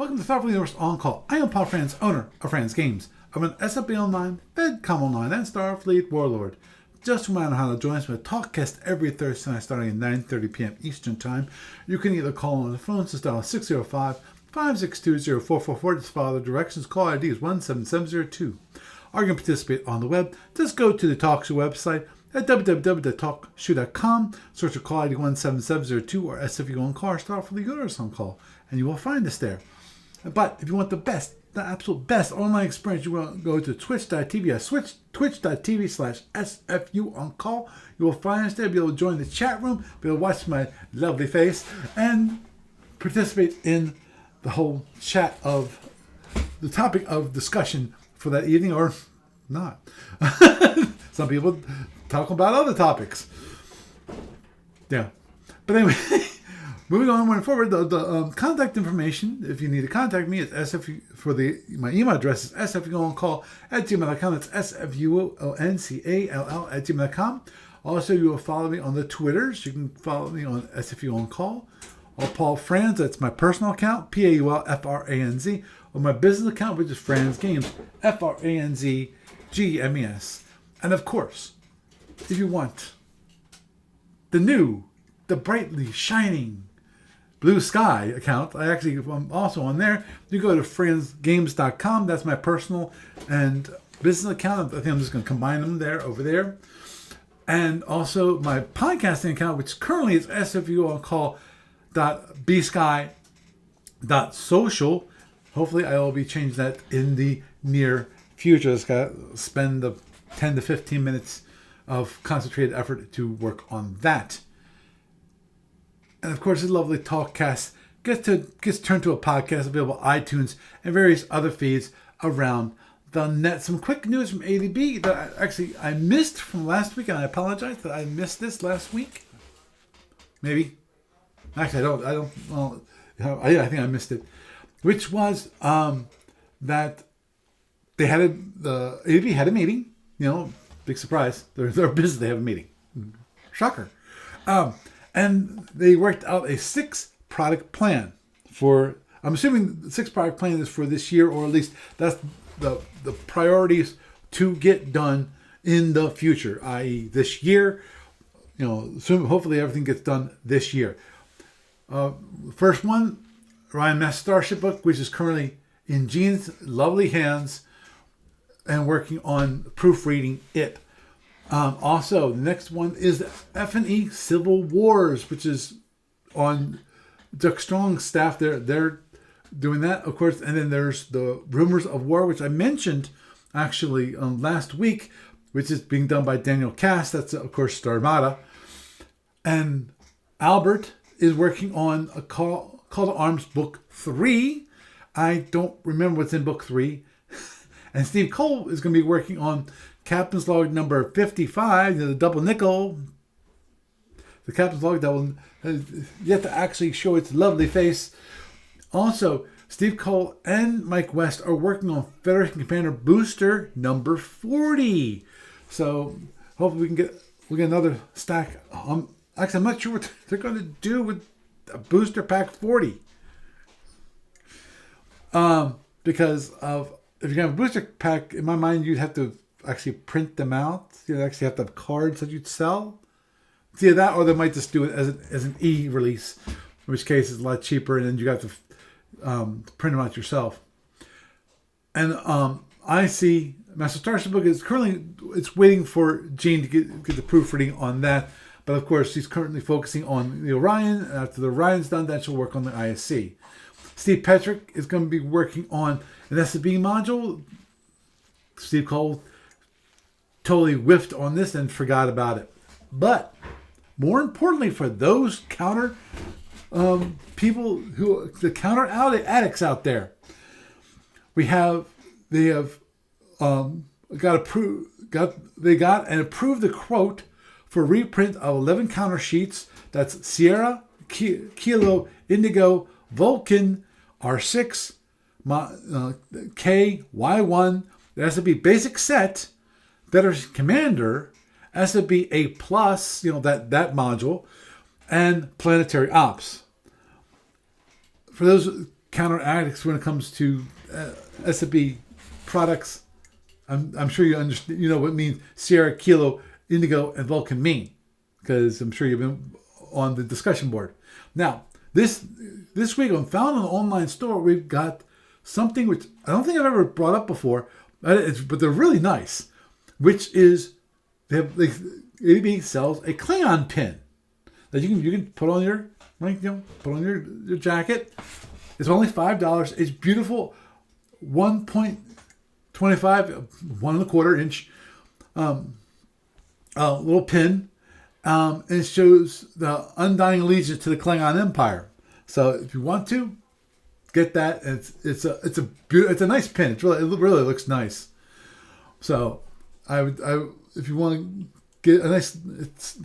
Welcome to Thoughtful Universe On Call. I am Paul Franz, owner of Franz Games. I'm an SFB Online, FedCom Online, and Starfleet Warlord. Just a reminder how to join us with a talkcast every Thursday night starting at 9:30 p.m. Eastern Time. You can either call on the phone to dial 605-562-0444. Just follow the directions. Call ID is 17702. Or you can participate on the web. Just go to the TalkShoe website at www.talkshoe.com. Search for call ID 17702 or SFU On Call, Starfleet Universe On Call, and you will find us there. But if you want the absolute best online experience, you want to go to twitch.tv, twitch.tv/SFU On Call. You will find us there, be able to join the chat room, be able to watch my lovely face, and participate in the whole chat of the topic of discussion for that evening, or not. Some people talk about other topics. Yeah. But anyway, moving on, going forward, the contact information, if you need to contact me, is SFU, my email address is sfuoncall@gmail.com. That's SFUONCALL@gmail.com. Also, you will follow me on the Twitters. You can follow me on SFU On Call. Or Paul Franz, that's my personal account, PAULFRANZ. Or my business account, which is Franz Games, FRANZGMES. And of course, if you want the brightly shining Blue Sky account, I'm also on there. You go to franzgames.com. That's my personal and business account. I think I'm just going to combine them over there. And also my podcasting account, which currently is sfuoncall.bsky.social. Hopefully I will be changing that in the near future. Just got to spend the 10 to 15 minutes of concentrated effort to work on that. And of course, this lovely talkcast gets turned to a podcast available on iTunes and various other feeds around the net. Some quick news from ADB that I missed from last week, and I apologize that I missed this last week. Maybe. Actually, I don't. Well, I think I missed it. Which was that the ADB had a meeting. Big surprise. They're busy. They have a meeting. Shocker. And they worked out a 6-product plan I'm assuming the 6-product plan is for this year, or at least that's the priorities to get done in the future, i.e. this year. Hopefully everything gets done this year. First one, Ryan Master Starship book, which is currently in Gene's lovely hands and working on proofreading it. Also, the next one is F&E Civil Wars, which is on Duck Strong's staff. They're doing that, of course. And then there's the Rumors of War, which I mentioned actually last week, which is being done by Daniel Cass. That's, of course, Star Armada. And Albert is working on a Call to Arms Book 3. I don't remember what's in Book 3. And Steve Cole is going to be working on Captain's Log number 55, the double nickel. The Captain's Log that will yet to actually show its lovely face. Also, Steve Cole and Mike West are working on Federation Commander Booster number 40. So hopefully we'll get another stack. Actually, I'm not sure what they're going to do with a Booster Pack 40. Because if you have a booster pack, in my mind, you'd have to actually print them out. You'd actually have to have cards that you'd sell. It's either that, or they might just do it as an e-release, in which case it's a lot cheaper, and then you have to print them out yourself. And I see Master Starship book is currently waiting for Gene to get the proofreading on that. But of course, he's currently focusing on the Orion. And after the Orion's done, then she'll work on the ISC. Steve Petrick is going to be working on an SFB module. Steve Cole totally whiffed on this and forgot about it. But more importantly, for those counter people the counter addicts out there, they got and approved the quote for reprint of 11 counter sheets. That's Sierra, Kilo, Indigo, Vulcan, R6, K, Y1, the SFB basic set, Federation Commander, SFB A+, that module, and Planetary Ops. For those counteract when it comes to SFB products. I'm sure you understand. You know what it means Sierra, Kilo, Indigo, and Vulcan mean, because I'm sure you've been on the discussion board. Now, this week on Found on the Online Store, we've got something which I don't think I've ever brought up before, but they're really nice. Which is AB sells a Klingon pin that you can put on your put on your jacket. It's only $5. It's beautiful, 1.25, 1.25 inch little pin. And it shows the undying allegiance to the Klingon Empire. So if you want to get that, it's a nice pin. It really looks nice. So if you want to get a nice, it's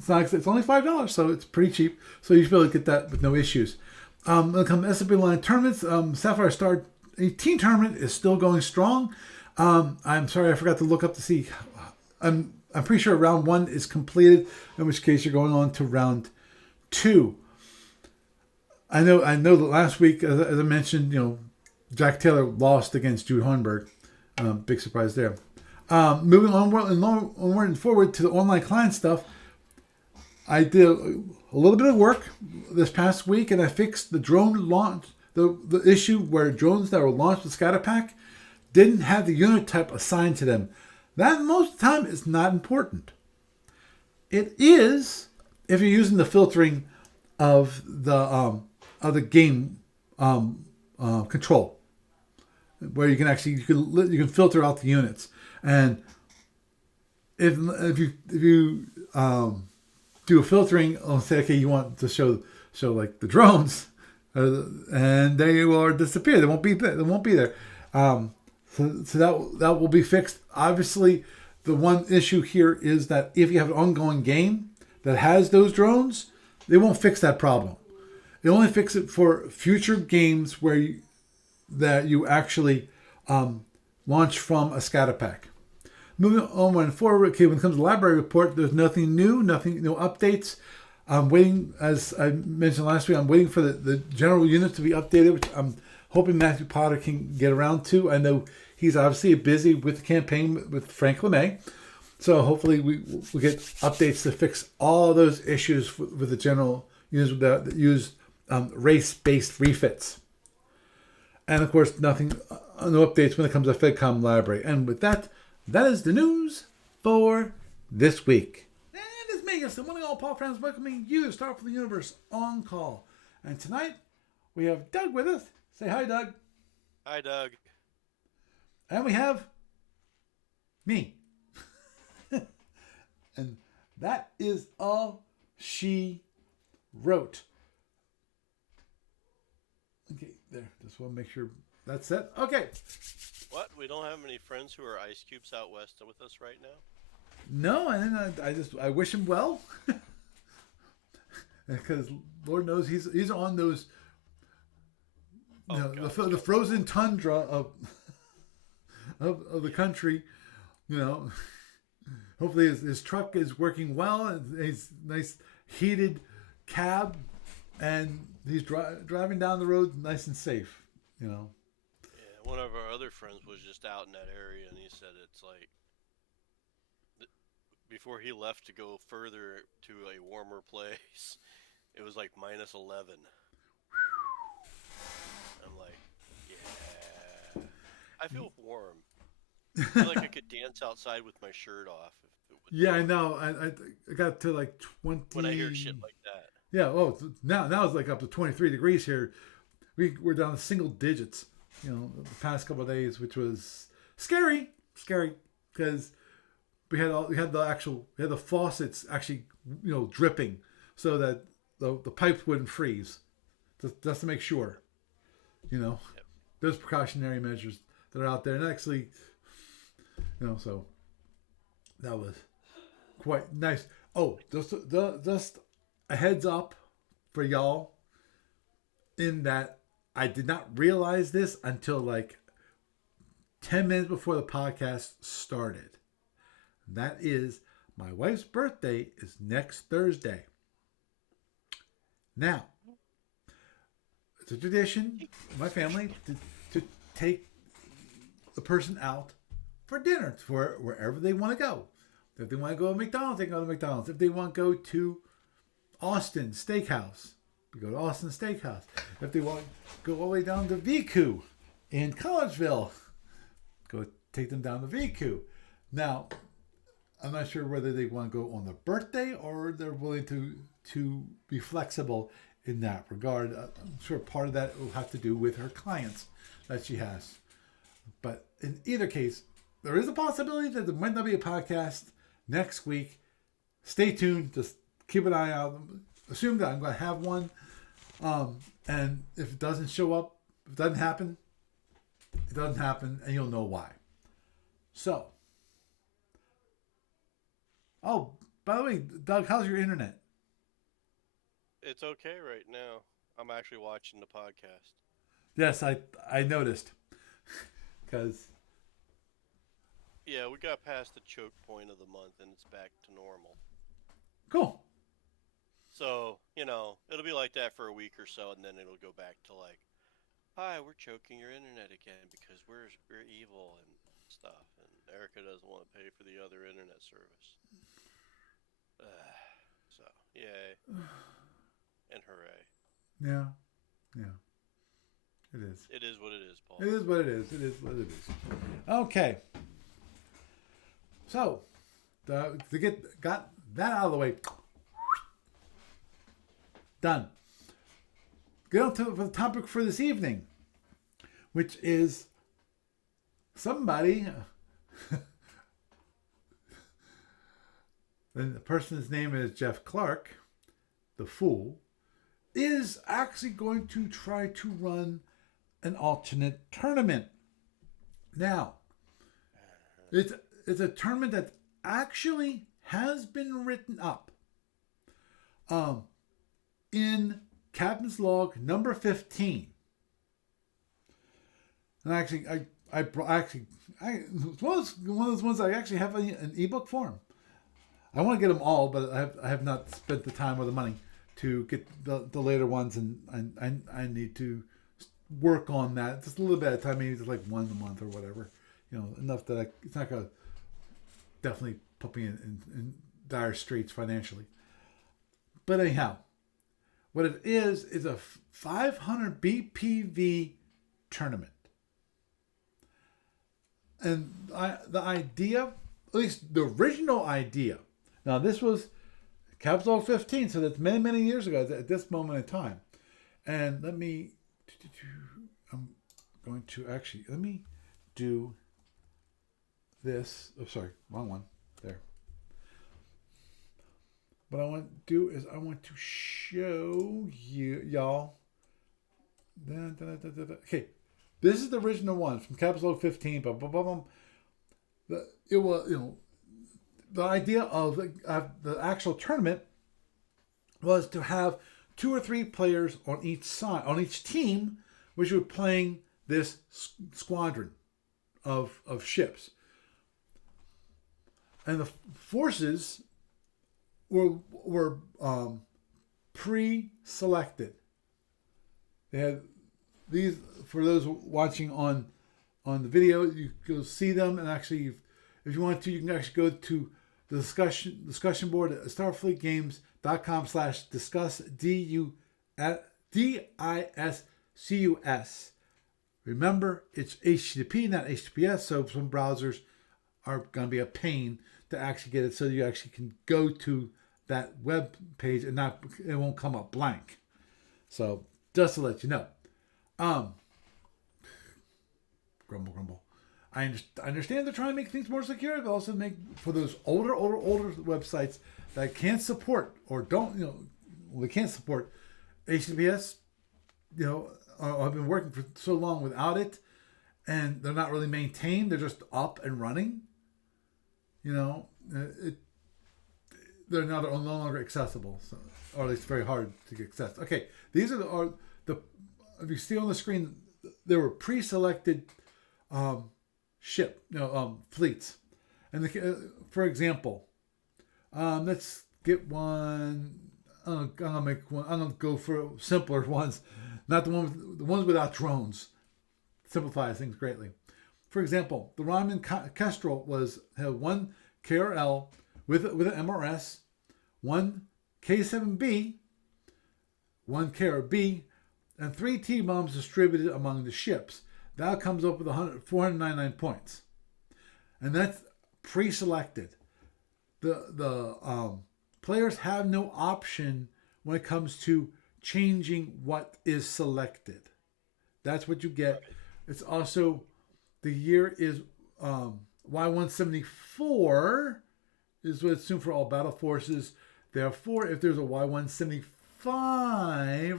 only $5, so it's pretty cheap. So you should be able to get that with no issues. When it comes to SFB Online tournaments, Sapphire Star 18 tournament is still going strong. I'm sorry, I forgot to look up to see. I'm pretty sure round 1 is completed, in which case you're going on to round 2. I know that last week, as I mentioned, Jack Taylor lost against Jude Hornberg. Big surprise there. Moving onward and forward to the online client stuff, I did a little bit of work this past week, and I fixed the drone launch, the issue where drones that were launched with ScatterPack didn't have the unit type assigned to them. That most of the time is not important. It is if you're using the filtering of the game control, where you can filter out the units. And if you do a filtering, I'll say, okay, you want to show like the drones, and they will disappear. They won't be there. So that will be fixed. Obviously, the one issue here is that if you have an ongoing game that has those drones, they won't fix that problem. They only fix it for future games where you actually launch from a ScatterPack. Moving on forward, okay, when it comes to the library report, there's nothing new, no updates. I'm waiting, as I mentioned last week, I'm waiting for the general units to be updated, which I'm hoping Matthew Potter can get around to. I know he's obviously busy with the campaign with Frank LeMay. So hopefully we'll get updates to fix all those issues with the general units that use race-based refits. And of course, no updates when it comes to FedCom library. And with that is the news for this week. And it's me, it's the one and all Paul friends, welcoming you to Star for the Universe On Call. And tonight, we have Doug with us. Say hi, Doug. Hi, Doug. And we have me. And that is all she wrote. Okay, there. Just want to make sure that's it. Okay. What? We don't have any friends who are ice cubes out west with us right now? No, I wish him well. Because Lord knows he's on those the frozen tundra of the country. Hopefully his truck is working well, and he's nice heated cab, and he's driving down the road nice and safe. Yeah, one of our other friends was just out in that area, and he said it's like before he left to go further to a warmer place, it was like -11. I'm like, yeah, I feel warm. I feel like I could dance outside with my shirt off. Yeah, I know. I got to like 20. When I hear shit like that. Yeah. Oh, now it's like up to 23 degrees here. We're down to single digits. The past couple of days, which was scary because we had the faucets actually dripping so that the pipes wouldn't freeze, just to make sure. Yep. Those precautionary measures that are out there, and actually, so that was quite nice. Oh, just a heads up for y'all, in that I did not realize this until like 10 minutes before the podcast started. That is, my wife's birthday is next Thursday. Now, it's a tradition in my family to take the person out for dinner for wherever they want to go. If they want to go to McDonald's, they can go to McDonald's. If they want to go to Austin Steakhouse, we go to Austin Steakhouse. If they want to go all the way down to VQ in Collegeville, go take them down to VQ. Now, I'm not sure whether they want to go on their birthday or they're willing to be flexible in that regard. I'm sure part of that will have to do with her clients that she has. But in either case, there is a possibility that there might not be a podcast next week. Stay tuned. Just keep an eye out. Assume that I'm going to have one. And if it doesn't show up, if it doesn't happen, it doesn't happen, and you'll know why. So, oh, by the way, Doug, how's your internet? It's okay right now. I'm actually watching the podcast. Yes, I noticed. Because... Yeah, we got past the choke point of the month and it's back to normal. Cool. So, it'll be like that for a week or so, and then it'll go back to like, hi, we're choking your internet again because we're evil and stuff, and Erica doesn't want to pay for the other internet service. So, yay. And hooray. Yeah. It is. It is what it is, Paul. It is what it is. It is what it is. Okay. So, got that out of the way. Done. Get on to the topic for this evening, which is somebody, and the person's name is Jeff Clark, the fool, is actually going to try to run an alternate tournament. Now, it's a tournament that actually has been written up in Captain's Log number 15. And actually, it's one of those ones I actually have an ebook form. I want to get them all, but I have not spent the time or the money to get the later ones, and I need to work on that just a little bit at a time, maybe just like one a month or whatever. Enough that it's not going to definitely put me in dire straits financially. But anyhow, what it is a 500 BPV tournament. And the idea, at least the original idea, now this was Capital 15, so that's many, many years ago at this moment in time. And let me do this. Oh, sorry, wrong one. There. What I want to do is I want to show y'all. Okay, this is the original one from Capital 15. It was, the idea of the actual tournament was to have 2 or 3 players on each side, on each team, which were playing this squadron of ships. And the forces were pre-selected. They had these, for those watching on the video, you'll see them, and actually, if you want to, you can actually go to the discussion board at starfleetgames.com/discuss DISCUS. Remember, it's HTTP, not HTTPS, so some browsers are going to be a pain to actually get it, so you actually can go to that web page and it won't come up blank. So just to let you know, grumble. I understand they're trying to make things more secure, but also make for those older websites that can't support or don't, they can't support HTTPS. I've been working for so long without it, and they're not really maintained. They're just up and running. They're no longer accessible, or at least very hard to get access. Okay, these are the if you see on the screen, there were pre-selected fleets, and for example, let's get one. I'm gonna make one. I'm gonna go for simpler ones. not the ones without drones. Simplifies things greatly. For example, the Ramen Kestrel had one KRL with an MRS, one K7B, one KRB, and 3 T-bombs distributed among the ships. That comes up with 499 points. And that's pre-selected. The players have no option when it comes to changing what is selected. That's what you get. It's also, the year is Y174 is what's assumed for all battle forces. Therefore, if there's a Y175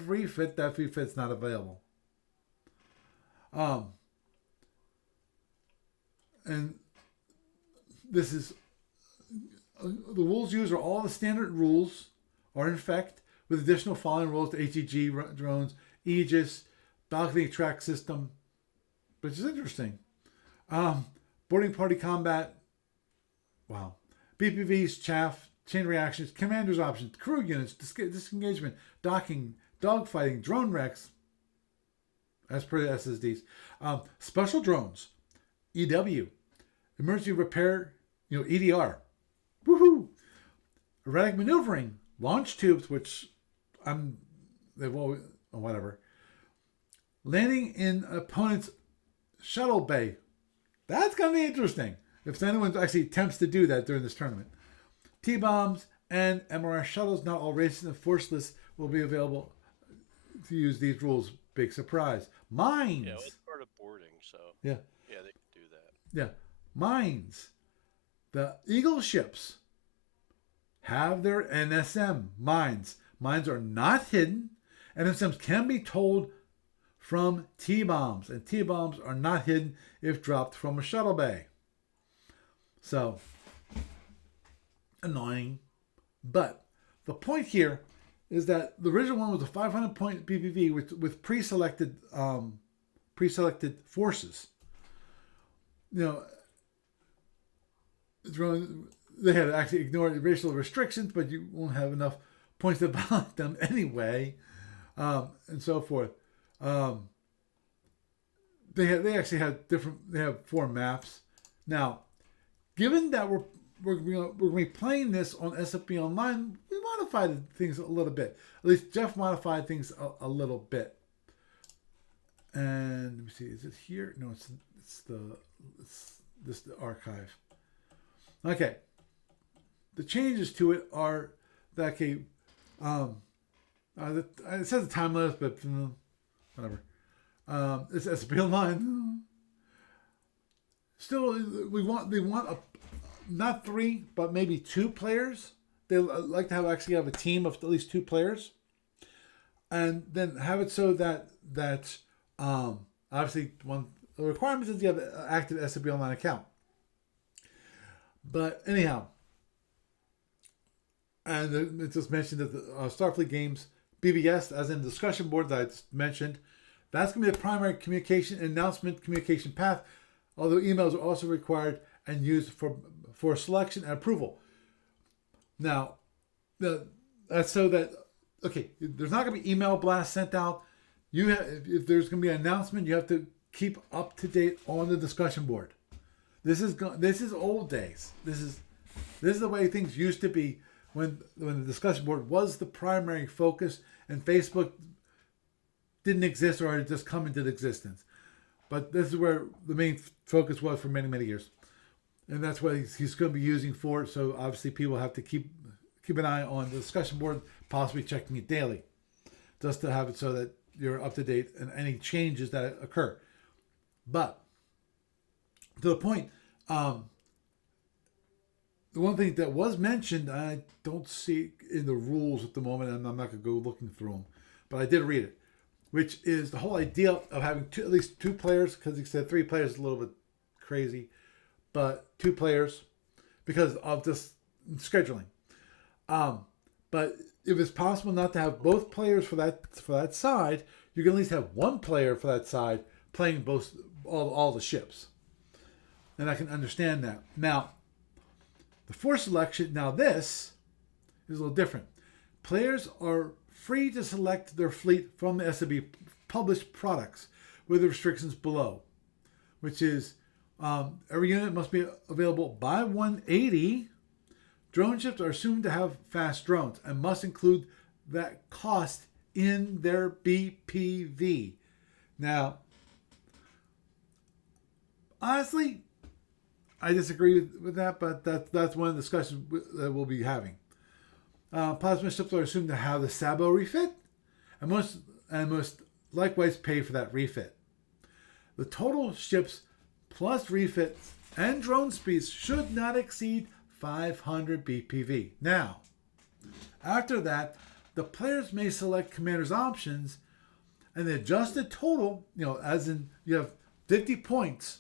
refit, that refit's not available. And this is, the rules used are all the standard rules are in effect, with additional following rules to HEG drones, Aegis, balcony track system, which is interesting. Boarding party combat, wow. BPVs, chaff, chain reactions, commander's options, crew units, disengagement, docking, dogfighting, drone wrecks, as per the SSDs. Special drones, EW, emergency repair, EDR. Woohoo! Erratic maneuvering, launch tubes, which they've always, whatever. Landing in opponent's shuttle bay. That's going to be interesting if anyone actually attempts to do that during this tournament. T-bombs and MRS shuttles, not all racist and forceless, will be available to use these rules. Big surprise. Mines. Yeah, it's part of boarding, so yeah, they can do that. Yeah, mines. The Eagle ships have their NSM mines. Mines are not hidden. NSMs can be told from T-bombs, and T-bombs are not hidden if dropped from a shuttle bay. So, annoying. But the point here is that the original one was a 500-point BPV with pre-selected forces. They had to actually ignore the racial restrictions, but you won't have enough points to balance them anyway, and so forth. They actually had different. They have 4 maps now. Given that we're going to be playing this on SFB Online, we modified things a little bit. At least Jeff modified things a little bit. And let me see, is it here? No, it's the archive. Okay. The changes to it are that it says a time limit, but whatever. It's SFB Online. Still, they want not 3, but maybe 2 players. They like to actually have a team of at least 2 players, and then have it so that obviously one of the requirements is you have an active SFB Online account. But anyhow, and it just mentioned that the Starfleet Games BBS, as in the discussion board that I just mentioned, that's going to be the primary communication announcement communication path. Although emails are also required and used for selection and approval. Now, that's so that, okay, there's not going to be email blasts sent out. If there's going to be an announcement, you have to keep up to date on the discussion board. This is old days. This is the way things used to be when the discussion board was the primary focus and Facebook didn't exist or had just come into existence. But this is where the main focus was for many, many years. And that's what he's going to be using for it. So obviously people have to keep an eye on the discussion board, possibly checking it daily, just to have it so that you're up to date and any changes that occur. But to the point, the one thing that was mentioned, I don't see in the rules at the moment, and I'm not going to go looking through them, but I did read it, which is the whole idea of having at least 2 players, because he said 3 players is a little bit crazy, but 2 players because of this scheduling. But if it's possible not to have both players for that side, you can at least have 1 player for that side playing all the ships. And I can understand that. Now, the force selection, now this is a little different. Players are free to select their fleet from the SFB published products with the restrictions below, which is every unit must be available by 180. Drone ships are assumed to have fast drones and must include that cost in their BPV. Now, honestly, I disagree with that, but that's one of the discussions that we'll be having. Plasma ships are assumed to have the Sabo refit, and must likewise pay for that refit. The total ships plus refits and drone speeds should not exceed 500 BPV. Now, after that, the players may select commander's options, and the adjusted total, as in you have 50 points.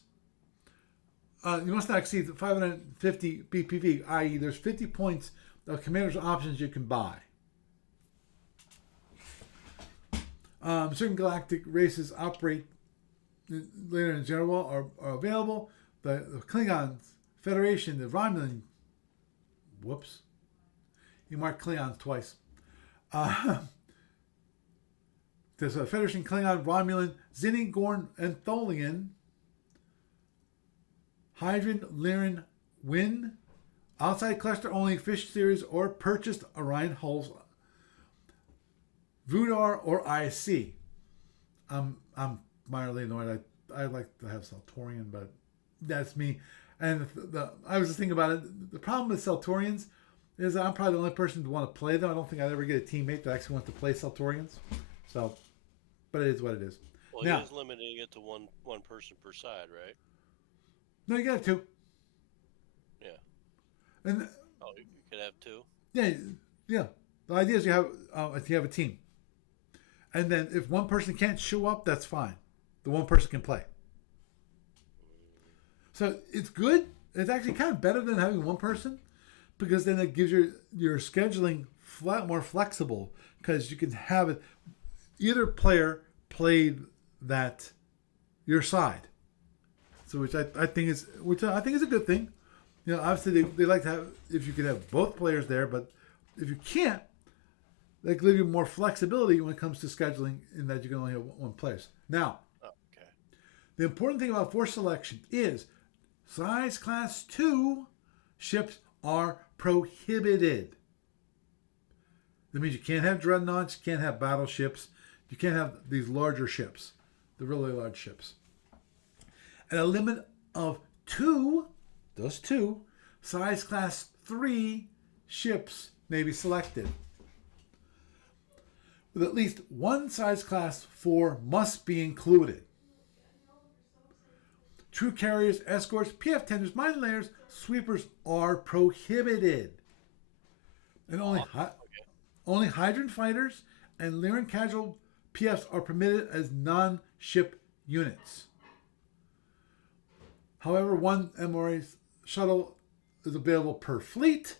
You must not exceed 550 BPV, i.e. there's 50 points of commander's options you can buy. Certain galactic races operate later in general are available. The Klingons, Federation, the Romulan. Whoops. You marked Klingons twice. There's a Federation, Klingon, Romulan, Zinni, Gorn, and Tholian. Hydran, Lyran, Win, outside cluster only fish series or purchased Orion hulls, Vudar or IC. I'm minorly annoyed. I like to have Saltorian, but that's me. And I was just thinking about it. The problem with Saltorians is that I'm probably the only person to want to play them. I don't think I'd ever get a teammate that actually wants to play Saltorians. So, but it is what it is. Well, now, he is limiting it to one person per side, right? No, you got two. Yeah. And you could have two. Yeah. The idea is you have a team, and then if one person can't show up, that's fine. The one person can play. So it's good. It's actually kind of better than having one person, because then it gives your scheduling more flexible, because you can have it either player played that your side. So which I think is a good thing. Obviously they like to have, if you could have both players there, but if you can't, they give you more flexibility when it comes to scheduling, in that you can only have one player. Now, okay. The important thing about force selection is size class 2 ships are prohibited. That means you can't have dreadnoughts, you can't have battleships, you can't have these larger ships, the really large ships. At a limit of 2, size class 3 ships may be selected. With at least one size class 4 must be included. True carriers, escorts, PF tenders, mine layers, sweepers are prohibited. And only Hydran fighters and Lyran casual PFs are permitted as non-ship units. However, one MRA shuttle is available per fleet,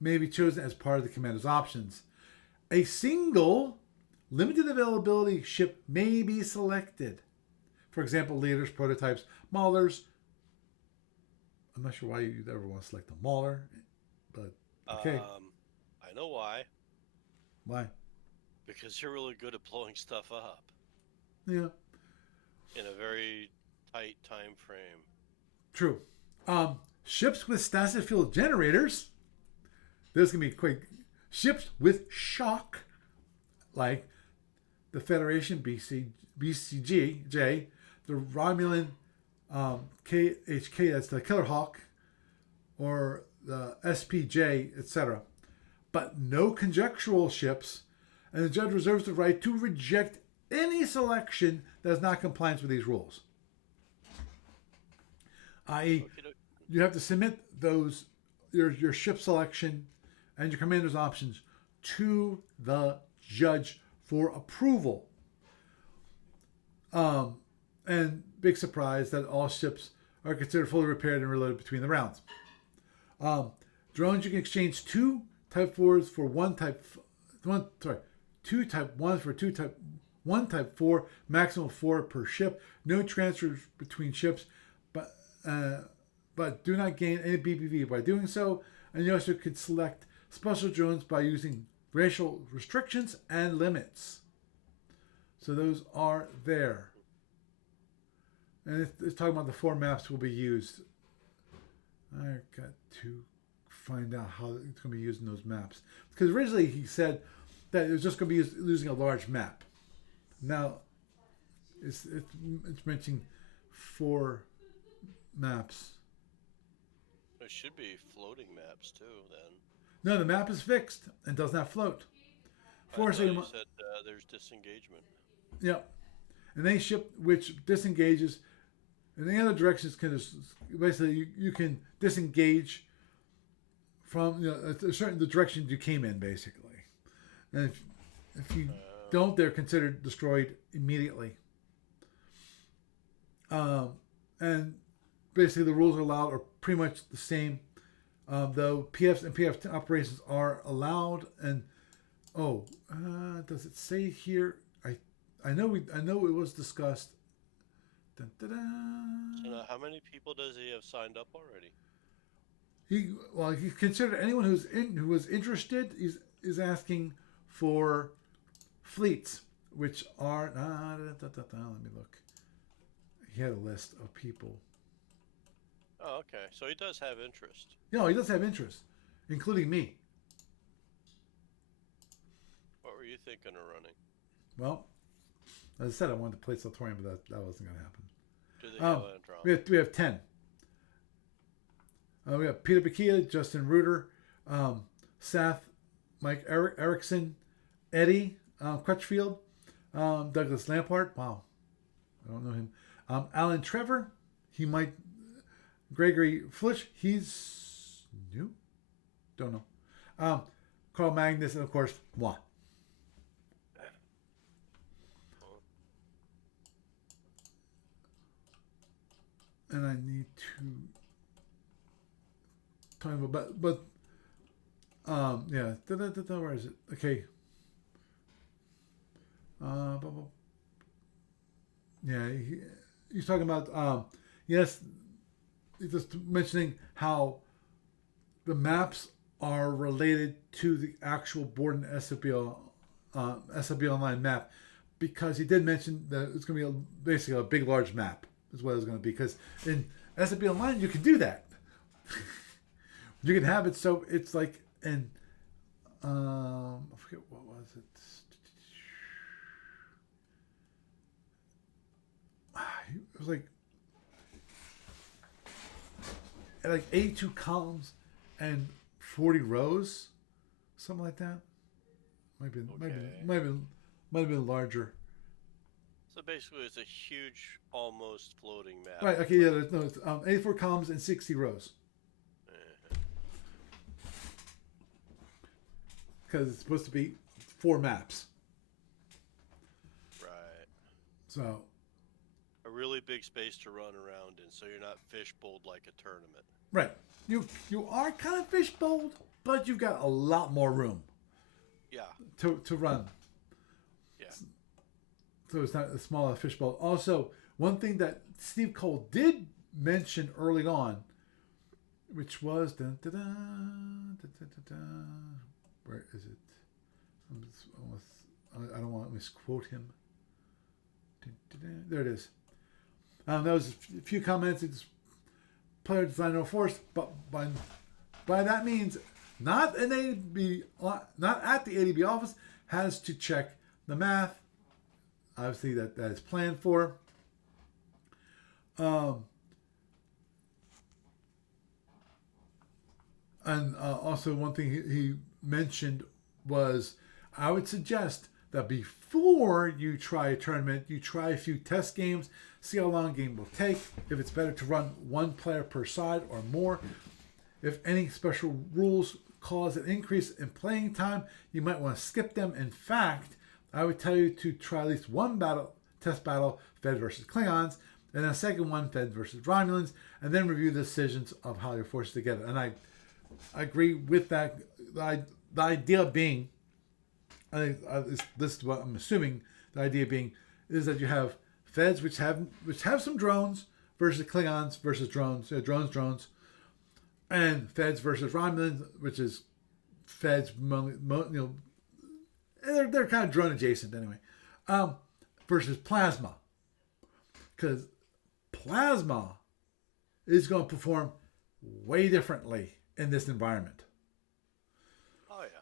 may be chosen as part of the commander's options. A single limited availability ship may be selected. For example, leaders, prototypes, maulers. I'm not sure why you'd ever want to select a mauler, but okay. I know why. Why? Because you're really good at blowing stuff up. Yeah. In a very tight time frame. True. Ships with stasis field generators. There's gonna be quick. Ships with shock, like the Federation BCJ, the Romulan KHK, that's the Killer Hawk, or the SPJ, etc. But no conjectural ships, and the judge reserves the right to reject any selection that is not compliant with these rules. I.e., you have to submit your ship selection and your commander's options to the judge for approval. And big surprise that all ships are considered fully repaired and reloaded between the rounds. Drones, you can exchange 2 Type 4s for 2 Type 1s for 1 Type 4, maximum 4 per ship. No transfers between ships, but do not gain any BPV by doing so. And you also could select special drones by using racial restrictions and limits. So those are there. And it's talking about the 4 maps will be used. I got to find out how it's going to be using those maps. Because originally he said that it was just going to be using a large map. Now it's mentioning 4 maps. There should be floating maps too. Then. No, the map is fixed and does not float. I thought you said there's disengagement. Yeah, and any ship which disengages in any other directions can basically you can disengage from a certain the direction you came in basically, and if you don't, they're considered destroyed immediately. And basically the rules allowed are pretty much the same, though PFs and PF operations are allowed. And does it say here? I know it was discussed. Dun, dun, dun. So now, how many people does he have signed up already? He considered anyone who was interested. Is asking for fleets, which are let me look. He had a list of people. Oh, okay. So he does have interest. No, he does have interest, including me. What were you thinking of running? Well, as I said, I wanted to play Sultorium, but that wasn't going to happen. Do they have a drop? We have 10. We have Peter Bakia, Justin Reuter, Seth, Mike Erickson, Eddie Crutchfield, Douglas Lampart. Wow, I don't know him. Alan Trevor. He might. Gregory Flish. He's new. Don't know. Carl Magnus, and of course, moi. And I need to talk about, but yeah, where is it? Okay. Yeah, he's talking about yes, he's just mentioning how the maps are related to the actual board and SFB Online map, because he did mention that it's going to be basically a big, large map is what it's going to be. Because in SFB Online, you can do that. You can have it so it's like in I forget what was it. It was like 82 columns and 40 rows, something like that. Might have been larger. So basically, it's a huge, almost floating map. Right. Okay. Yeah. It's 84 columns and 60 rows. Because it's supposed to be 4 maps. Right. So. A really big space to run around in, so you're not fishbowled like a tournament. Right. You are kind of fishbowled, but you've got a lot more room. Yeah. To run. Yeah. So it's not a small fishbowl. Also, one thing that Steve Cole did mention early on, which was where is it? I don't want to misquote him. There it is. There was a few comments. It's player design no force, but by that means not at the ADB office has to check the math. Obviously, that is planned for. And also one thing he mentioned was, I would suggest that before you try a tournament, you try a few test games, see how long a game will take, if it's better to run 1 player per side or more. If any special rules cause an increase in playing time, you might want to skip them. In fact, I would tell you to try at least 1 test battle, Fed versus Klingons, and then a second one, Fed versus Romulans, and then review the decisions of how you're forced together. And I agree with that. The idea being, I think this is what I'm assuming. The idea being is that you have Feds which have some drones versus Klingons versus drones, drones, and Feds versus Romulans, which is Feds. They're kind of drone adjacent anyway. versus plasma. Because plasma is going to perform way differently in this environment. Oh yeah.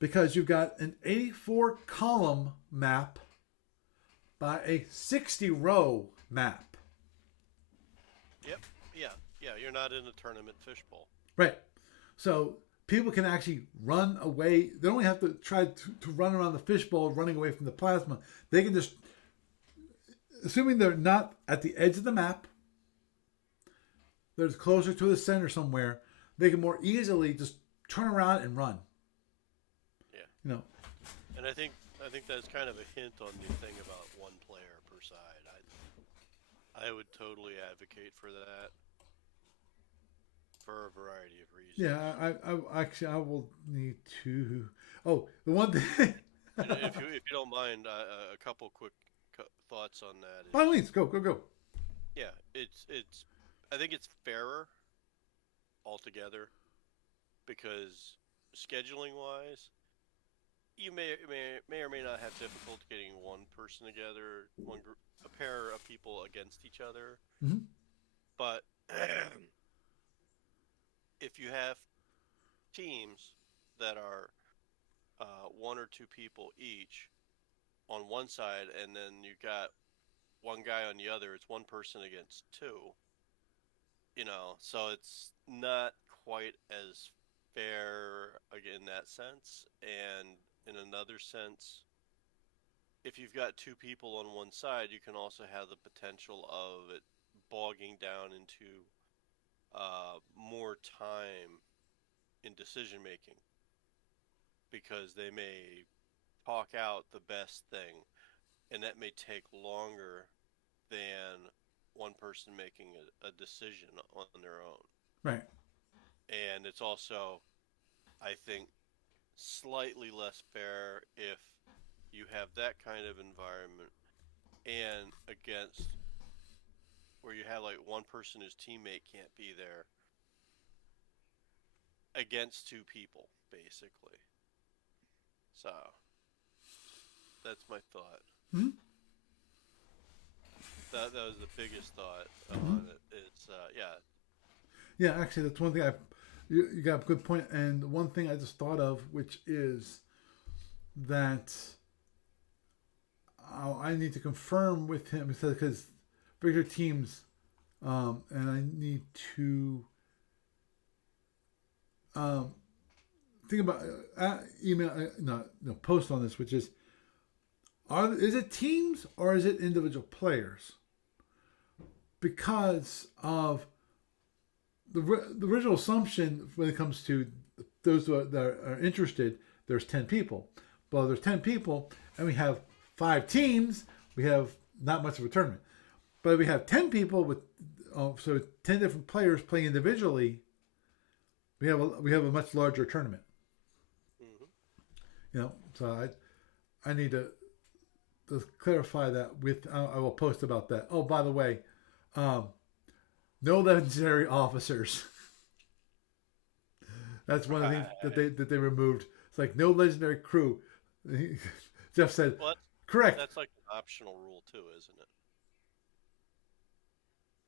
Because you've got an 84 column map by a 60 row map. Yep. Yeah. Yeah. You're not in a tournament fishbowl. Right. So people can actually run away. They don't have to try to run around the fishbowl running away from the plasma. They can just, assuming they're not at the edge of the map, they're closer to the center somewhere, they can more easily just turn around and run. Yeah. You know. And I think that's kind of a hint on the thing about one player per side. I would totally advocate for that for a variety of reasons. Yeah, I actually I will need to. Oh, the one thing. And if you don't mind, a couple quick thoughts on that. By all means, go. Yeah, it's I think it's fairer altogether because scheduling wise, you may or may not have difficulty getting one person together, one group, a pair of people against each other. Mm-hmm. But if you have teams that are one or two people each on one side, and then you got one guy on the other, it's one person against two. You know, so it's not quite as fair in that sense. And in another sense, if you've got two people on one side, you can also have the potential of it bogging down into more time in decision making because they may talk out the best thing, and that may take longer than one person making a decision on their own. Right. And it's also, I think, slightly less fair if you have that kind of environment and against where you have like one person whose teammate can't be there against two people, basically. So that's my thought. Mm-hmm. That was the biggest thought on it. It's yeah. Yeah, actually, that's one thing you got a good point. And one thing I just thought of, which is that I need to confirm with him because bigger teams, and I need to think about email, post on this, which is it teams or is it individual players? Because of the original assumption when it comes to those that are interested, there's 10 people. Well, there's 10 people, and we have 5 teams. We have not much of a tournament, but we have 10 people with so 10 different players playing individually. We have a much larger tournament. Mm-hmm. So I need to clarify that with. I will post about that. Oh, by the way. No legendary officers. That's one of the things that they removed. It's like no legendary crew. Jeff said, well, correct. That's like an optional rule too, isn't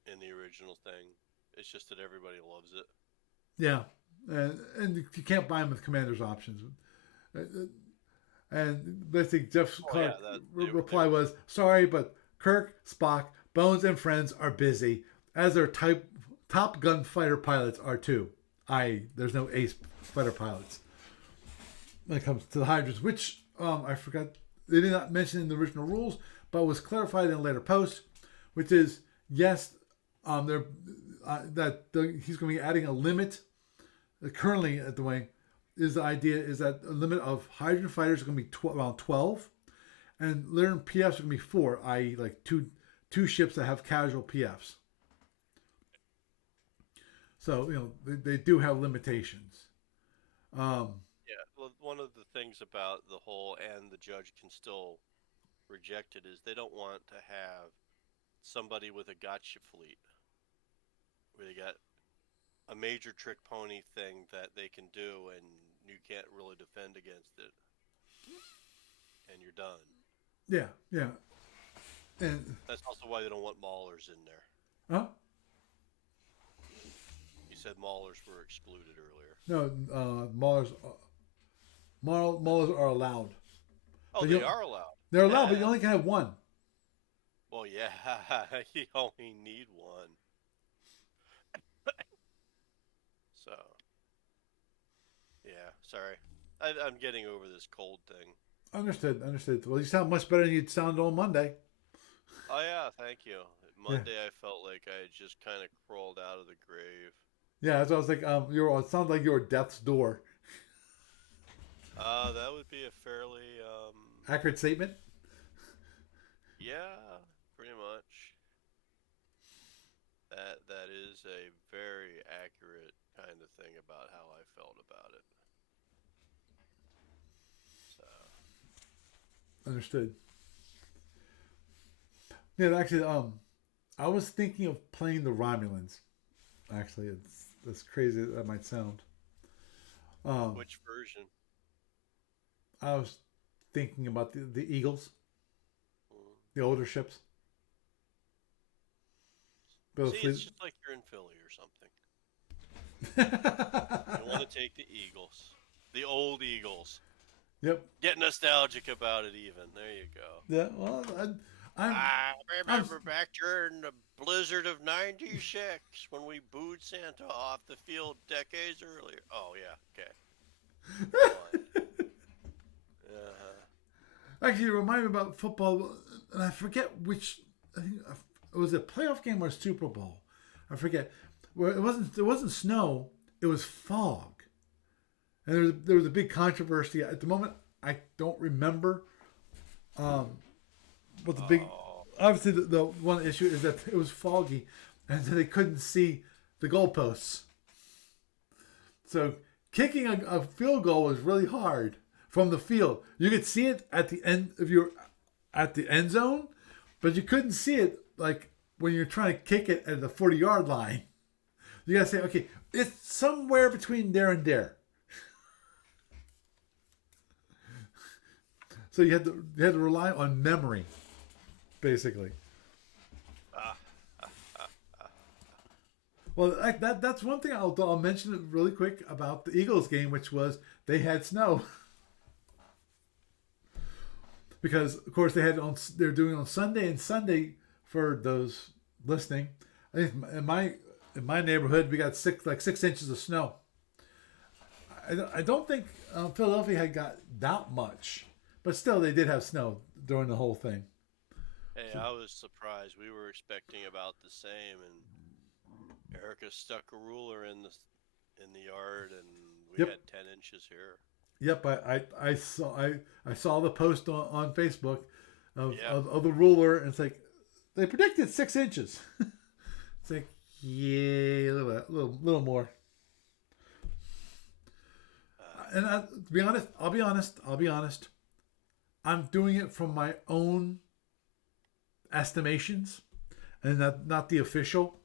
it? In the original thing, it's just that everybody loves it. Yeah, and you can't buy them with commander's options. And basically, Jeff's reply was, "Sorry, but Kirk, Spock, Bones, and friends are busy, as their Top Gun fighter pilots are too. There's no ace fighter pilots when it comes to the Hydras, which I forgot they did not mention in the original rules, but was clarified in a later post, which is yes, he's going to be adding a limit. Currently, at the way is the idea is that a limit of Hydrogen fighters are going to be around 12, and Lyran PFs are going to be 4, i.e., like two ships that have casual PFs. So they do have limitations. Yeah, well, one of the things about the whole and the judge can still reject it is they don't want to have somebody with a gotcha fleet where they got a major trick pony thing that they can do and you can't really defend against it and you're done. Yeah. And That's also why they don't want maulers in there. huh? You said maulers were excluded earlier. No, maulers are allowed, Oh, but they are allowed. they're allowed, but you Yeah. only can have one. Well, yeah, you only need one. So, yeah, sorry. I'm getting over this cold thing. Understood, understood. Well, you sound much better than you'd sound on Monday. Oh, yeah, thank you. Yeah, Monday, I felt like I had just kind of crawled out of the grave. yeah. That's what I was like. It sounds like you're at death's door. That would be a fairly, Accurate statement. yeah, pretty much. That is a very accurate kind of thing about how I felt about it. So, Understood. Yeah, actually, I was thinking of playing the Romulans. Actually, it's as crazy as that might sound. Um, which version? I was thinking about the Eagles, Mm. the older ships. See, it's Both. just like you're in Philly or something. You want to take the Eagles, the old Eagles. Yep. Get nostalgic about it, even. There you go. Yeah. Well, I'm. I I'm. remember back during the blizzard of '96 when we booed Santa off the field decades earlier. Oh, yeah, okay. Go on. Uh-huh. Actually, it reminded me about football, and I forget which. I think it was a playoff game or a Super Bowl. I forget. Where it wasn't snow. It was fog, and there was a big controversy at the moment. I don't remember. But the big, Oh, obviously, the one issue is that it was foggy, and so they couldn't see the goalposts. So kicking a field goal was really hard from the field. You could see it at the end if you're at the end zone, but you couldn't see it like when you're trying to kick it at the 40-yard line. You gotta say, okay, it's somewhere between there and there. So you had to rely on memory, basically. ah, Well, that's one thing I'll mention it really quick about the Eagles game, which was they had snow because of course they're doing on Sunday and Sunday for those listening. I think in my neighborhood we got 6 inches of snow. I don't think Philadelphia had got that much, but still they did have snow during the whole thing. hey, I was surprised. We were expecting about the same, and Erica stuck a ruler in the yard, and we Yep. had 10 inches here. Yep, I saw the post on Facebook of, Yeah. of the ruler, and it's like they predicted 6 inches. It's like yeah, a little more. Uh, And to be honest, I'll be honest. I'm doing it from my own estimations, and not the official.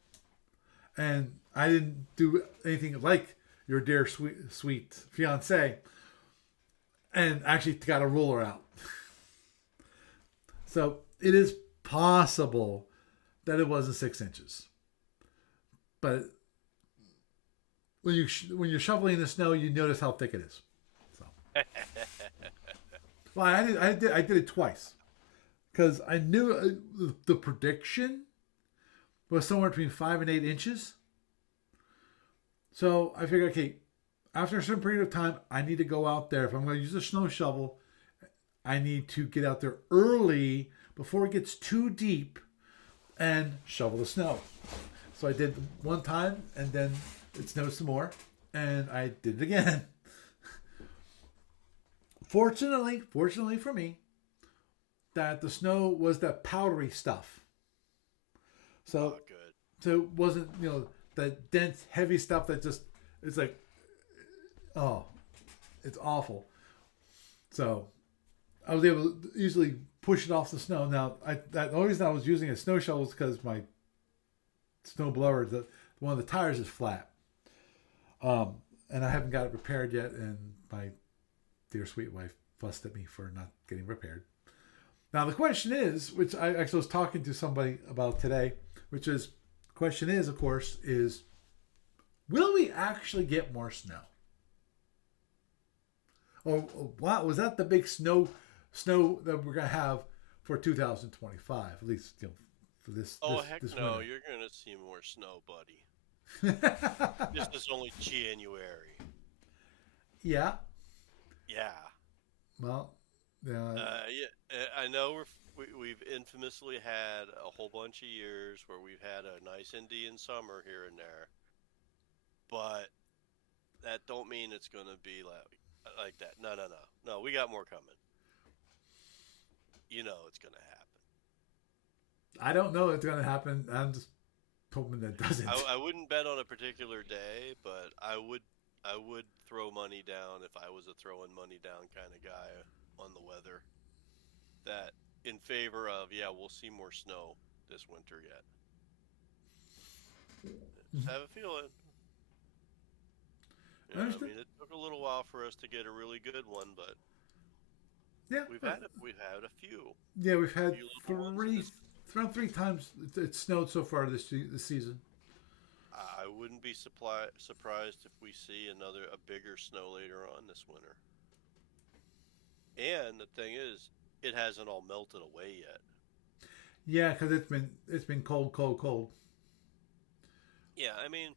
And I didn't do anything like your dear sweet fiance, and actually got a ruler out. So it is possible that it wasn't 6 inches, but when you're shoveling the snow, you notice how thick it is. So, well, I did it twice because I knew the prediction was somewhere between 5 and 8 inches. So I figured, okay, after a certain period of time, I need to go out there. If I'm going to use a snow shovel, I need to get out there early before it gets too deep and shovel the snow. So I did one time, and then it snowed some more, and I did it again. Fortunately for me, that the snow was that powdery stuff. oh, So good. so it wasn't that dense, heavy stuff that just it's like oh, it's awful. So I was able to easily push it off the snow. Now the only reason I was using a snow shovel is because my snow blower, one of the tires is flat, and I haven't got it repaired yet. And my dear sweet wife fussed at me for not getting repaired. Now the question is, which I actually was talking to somebody about today, which is, question is, of course, is will we actually get more snow? Or wow, was that the big snow that we're gonna have for 2025? At least for this Oh, this heck this no, winter. you're going to see more snow, buddy. This is only January. Yeah. Yeah. Well, Yeah, I know we've infamously had a whole bunch of years where we've had a nice Indian summer here and there, but that don't mean it's going to be like that. No, no, no. No, we got more coming. You know it's going to happen. I don't know if it's gonna happen. I'm just hoping that it doesn't. I wouldn't bet on a particular day, but I would throw money down if I was a throwing money down kind of guy on the weather. That in favor of, yeah, we'll see more snow this winter yet. Just have a feeling. I Yeah, I understand. mean, it took a little while for us to get a really good one, but Yeah, we've had a few, yeah. We've had few little ones, and around 3 times it snowed so far this season. I wouldn't be surprised if we see a bigger snow later on this winter. And the thing is, it hasn't all melted away yet. Yeah, because it's been cold, cold, cold. Yeah, I mean,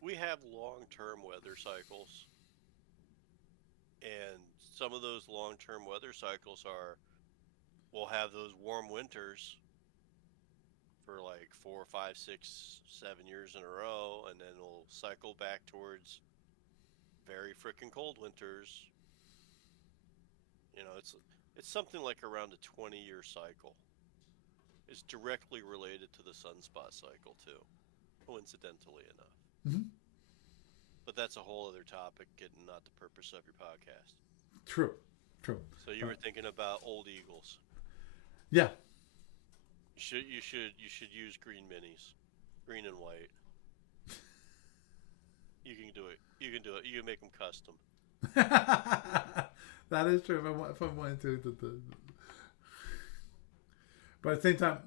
we have long-term weather cycles, and some of those long-term weather cycles we'll have those warm winters for like 4, 5, 6, 7 years in a row, and then we'll cycle back towards very freaking cold winters. It's something like around a 20-year cycle. It's directly related to the sunspot cycle too, coincidentally enough. Hmm. But that's a whole other topic and not the purpose of your podcast. True, true. So you were thinking about old Eagles. Yeah, You should use green minis, green and white. You can do it. You can do it. You can make them custom. that is true. If I wanted but at the same time,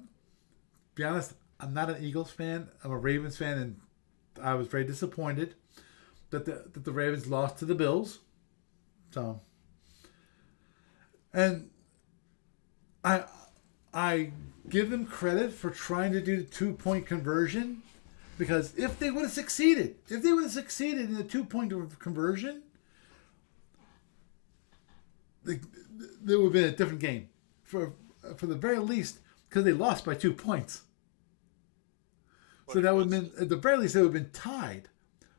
be honest, I'm not an Eagles fan. I'm a Ravens fan, and I was very disappointed that the Ravens lost to the Bills. So, and I I give them credit for trying to do the 2 point conversion, because if they would have succeeded, in the 2 point conversion, there would have been a different game for the very least, because they lost by 2 points. So that would have been, at the very least, they would have been tied.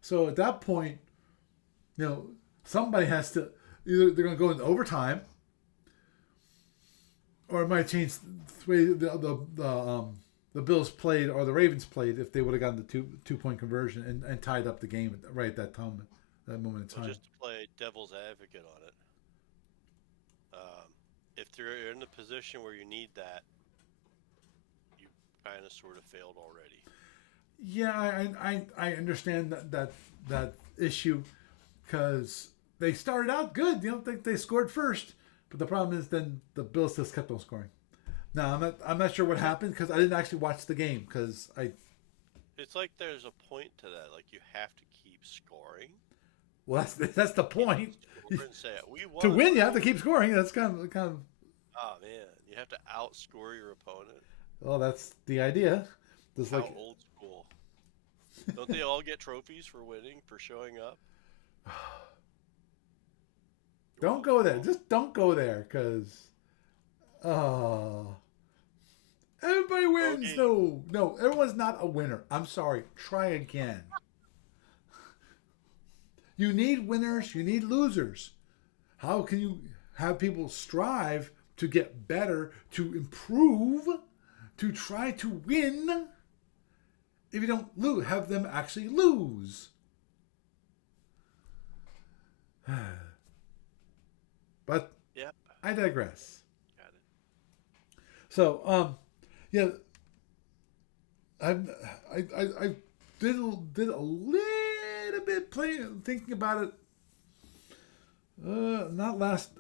So at that point, somebody has to, either they're going to go into overtime, or it might change the way the Bills played or the Ravens played if they would have gotten the 2 point conversion and tied up the game right at that moment in time. Just to play devil's advocate on it, if they're in a position where you need that, you kind of sort of failed already. Yeah, I understand that issue, because they started out good. You don't think they scored first, but the problem is then the Bills just kept on scoring. Now I'm not sure what happened, because I didn't actually watch the game, because I. It's like there's a point to that. Like you have to keep scoring. Well, that's the point. Score and say we won. To win, you have to keep scoring. That's kind of. Oh man, you have to outscore your opponent. Well, that's the idea. Just How like old school? Don't they all get trophies for winning, for showing up? don't go there. Just don't go there, because. Everybody wins. Okay. No, everyone's not a winner. I'm sorry. Try again. You need winners. You need losers. How can you have people strive to get better, to improve, to try to win, if you don't have them actually lose? But Yep. I digress. Got it. So, yeah, I did a little bit thinking about it. Not last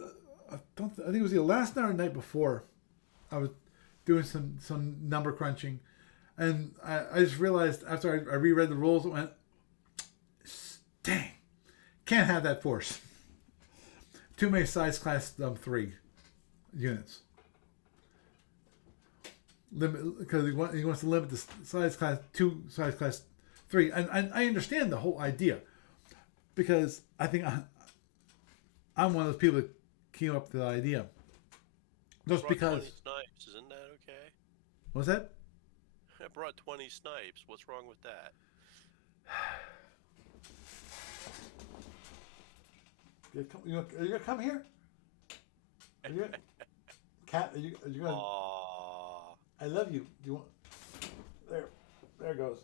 I think it was the last night or the night before. I was doing some number crunching, and I just realized after I reread the rules, it went, dang, can't have that force. Too many size class 3 units. Limit, because he wants to limit the size class 2, size class 3, and I understand the whole idea, because I think I'm one of those people that came up with the idea. Just because. 20 snipes, isn't that okay? What's that? I brought 20 snipes. What's wrong with that? You gonna come here? Are you gonna, Cat? Are you gonna? Aww. I love you. You want? There it goes.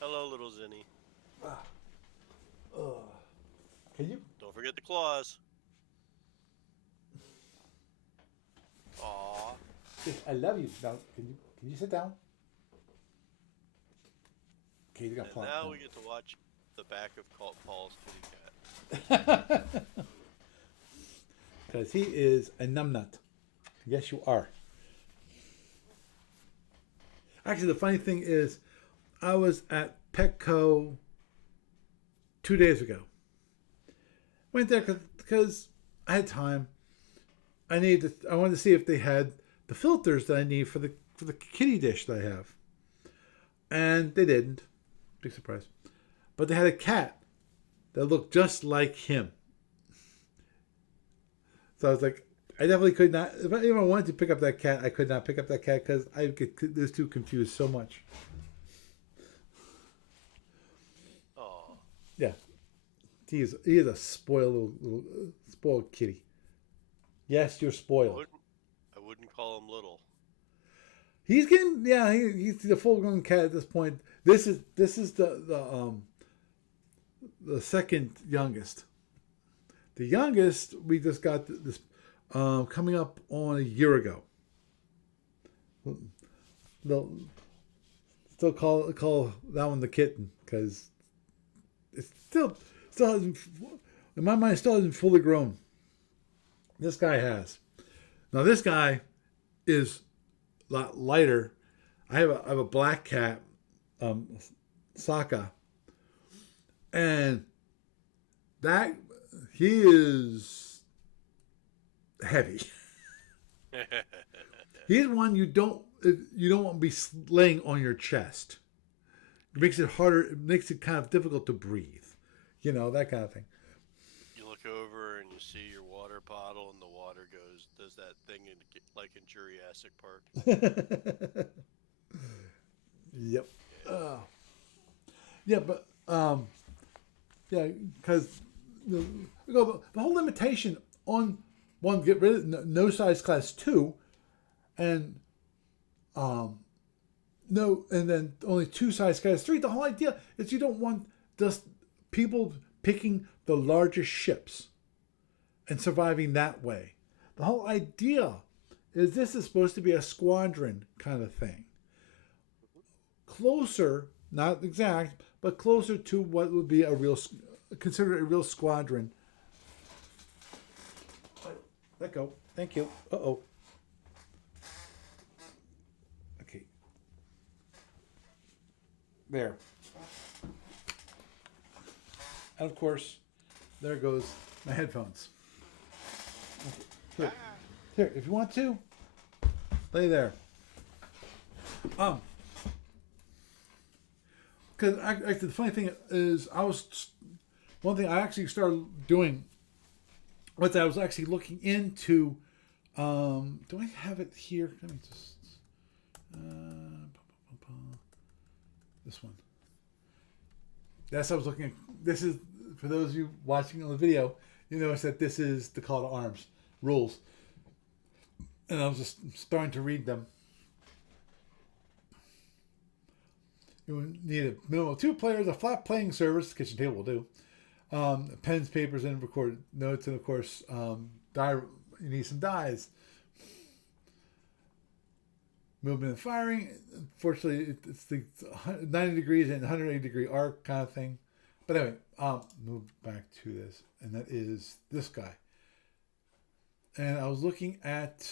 Hello, little Zinny. Can you? Don't forget the claws. Aww. I love you. Now, can you sit down? Okay, you got. And now we get to watch the back of Paul's kitty cat. Because he is a numbnut. Yes, you are. Actually, the funny thing is, I was at Petco 2 days ago. Went there because I had time. I wanted to see if they had the filters that I need for the kitty dish that I have, and they didn't. Big surprise. But they had a cat that looked just like him. So I was like, I definitely could not. If I wanted to pick up that cat, I could not pick up that cat because I get those two confused so much. Oh. Yeah, he is a spoiled little spoiled kitty. Yes, you're spoiled. I wouldn't call him little. He's getting he's a full grown cat at this point. This is the second youngest. The youngest we just got this coming up on a year ago. They'll still call that one the kitten because it's still hasn't, in my mind, still hasn't fully grown. This guy has. Now this guy is a lot lighter. I have a black cat, Saka, and that he is heavy. He's one you don't want to be laying on your chest. It makes it harder. It makes it kind of difficult to breathe. You know, that kind of thing. You look over and you see your water bottle, and the water does that thing like in Jurassic Park. Yep. Yeah, but because the whole limitation on one, get rid of no size class 2, and no, and then only 2 size class 3. The whole idea is you don't want just people picking the largest ships and surviving that way. The whole idea is this is supposed to be a squadron kind of thing. Closer, not exact, but closer to what would be considered a real squadron. Let go. Thank you. Uh-oh. Okay. There. And of course, there goes my headphones. Okay. Here, if you want to, lay there. Because actually, the funny thing is, one thing I actually started doing was I was actually looking into. Do I have it here? Let me just. This one. That's what I was looking at. This is, for those of you watching on the video, you notice that this is the call to arms rules. And I was just starting to read them. You need a minimum of 2 players, a flat playing surface, kitchen table will do, pens, papers, and recorded notes, and of course, you need some dies. Movement and firing, unfortunately, it's the 90 degrees and 180 degree arc kind of thing. But anyway, I'll move back to this, and that is this guy. and I was looking at,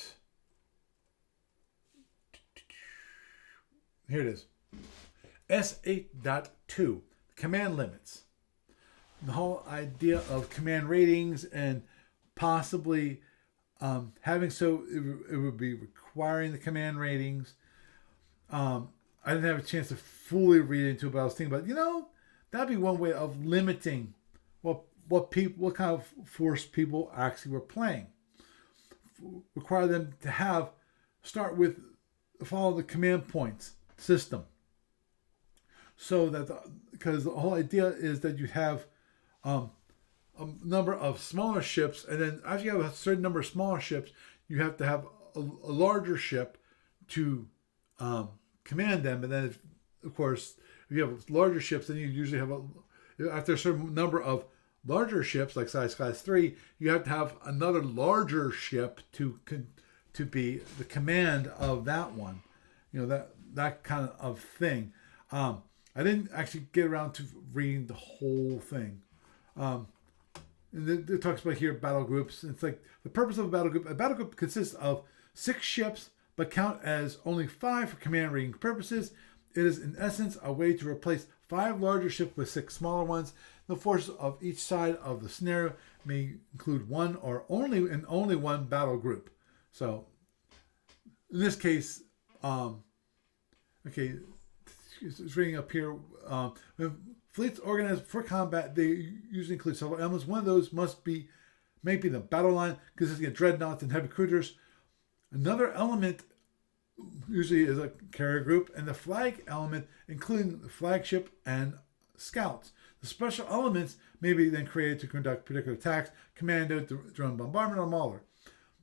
here it is, S8.2, command limits. The whole idea of command ratings and possibly having it would be requiring the command ratings. I didn't have a chance to fully read into it, but I was thinking about, that'd be one way of limiting what kind of force people actually were playing. Require them to follow the command points system. So that because the whole idea is that you have a number of smaller ships, and then after you have a certain number of smaller ships, you have to have a larger ship to command them. And then, of course, if you have larger ships, then you usually have after a certain number of larger ships, like size class 3, you have to have another larger ship to be the command of that one. That kind of thing. I didn't actually get around to reading the whole thing. And it talks about here battle groups. It's like the purpose of a battle group. A battle group consists of 6 ships, but count as only 5 for command rating purposes. It is in essence a way to replace 5 larger ships with 6 smaller ones. The forces of each side of the scenario may include one or only one battle group. So in this case, okay, it's reading up here. Fleets organized for combat, they usually include several elements. One of those may be the battle line, consisting of dreadnoughts and heavy cruisers. Another element usually is a carrier group, and the flag element, including the flagship and scouts. The special elements may be then created to conduct particular attacks, commando, drone bombardment, or mauler.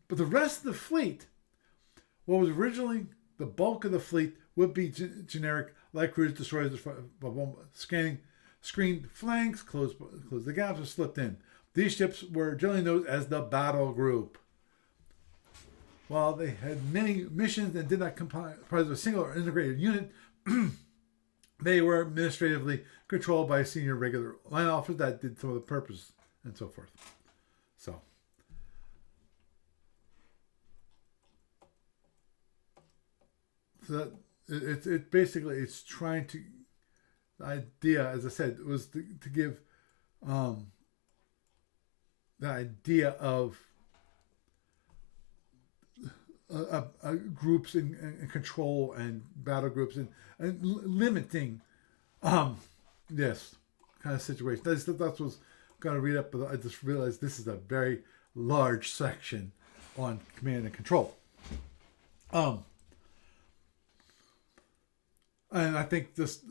But the rest of the fleet, what was originally the bulk of the fleet, would be generic light cruisers, destroyers, scanning screened flanks, close the gaps, or slipped in. These ships were generally known as the battle group. While they had many missions and did not comprise of a single or integrated unit, they were administratively controlled by senior regular line officers that did some of the purpose and so forth. So that it basically it's trying to, the idea, as I said, was to give the idea of groups and control and battle groups and limiting this kind of situation. That's what's going to read up, but I just realized this is a very large section on command and control. And I think just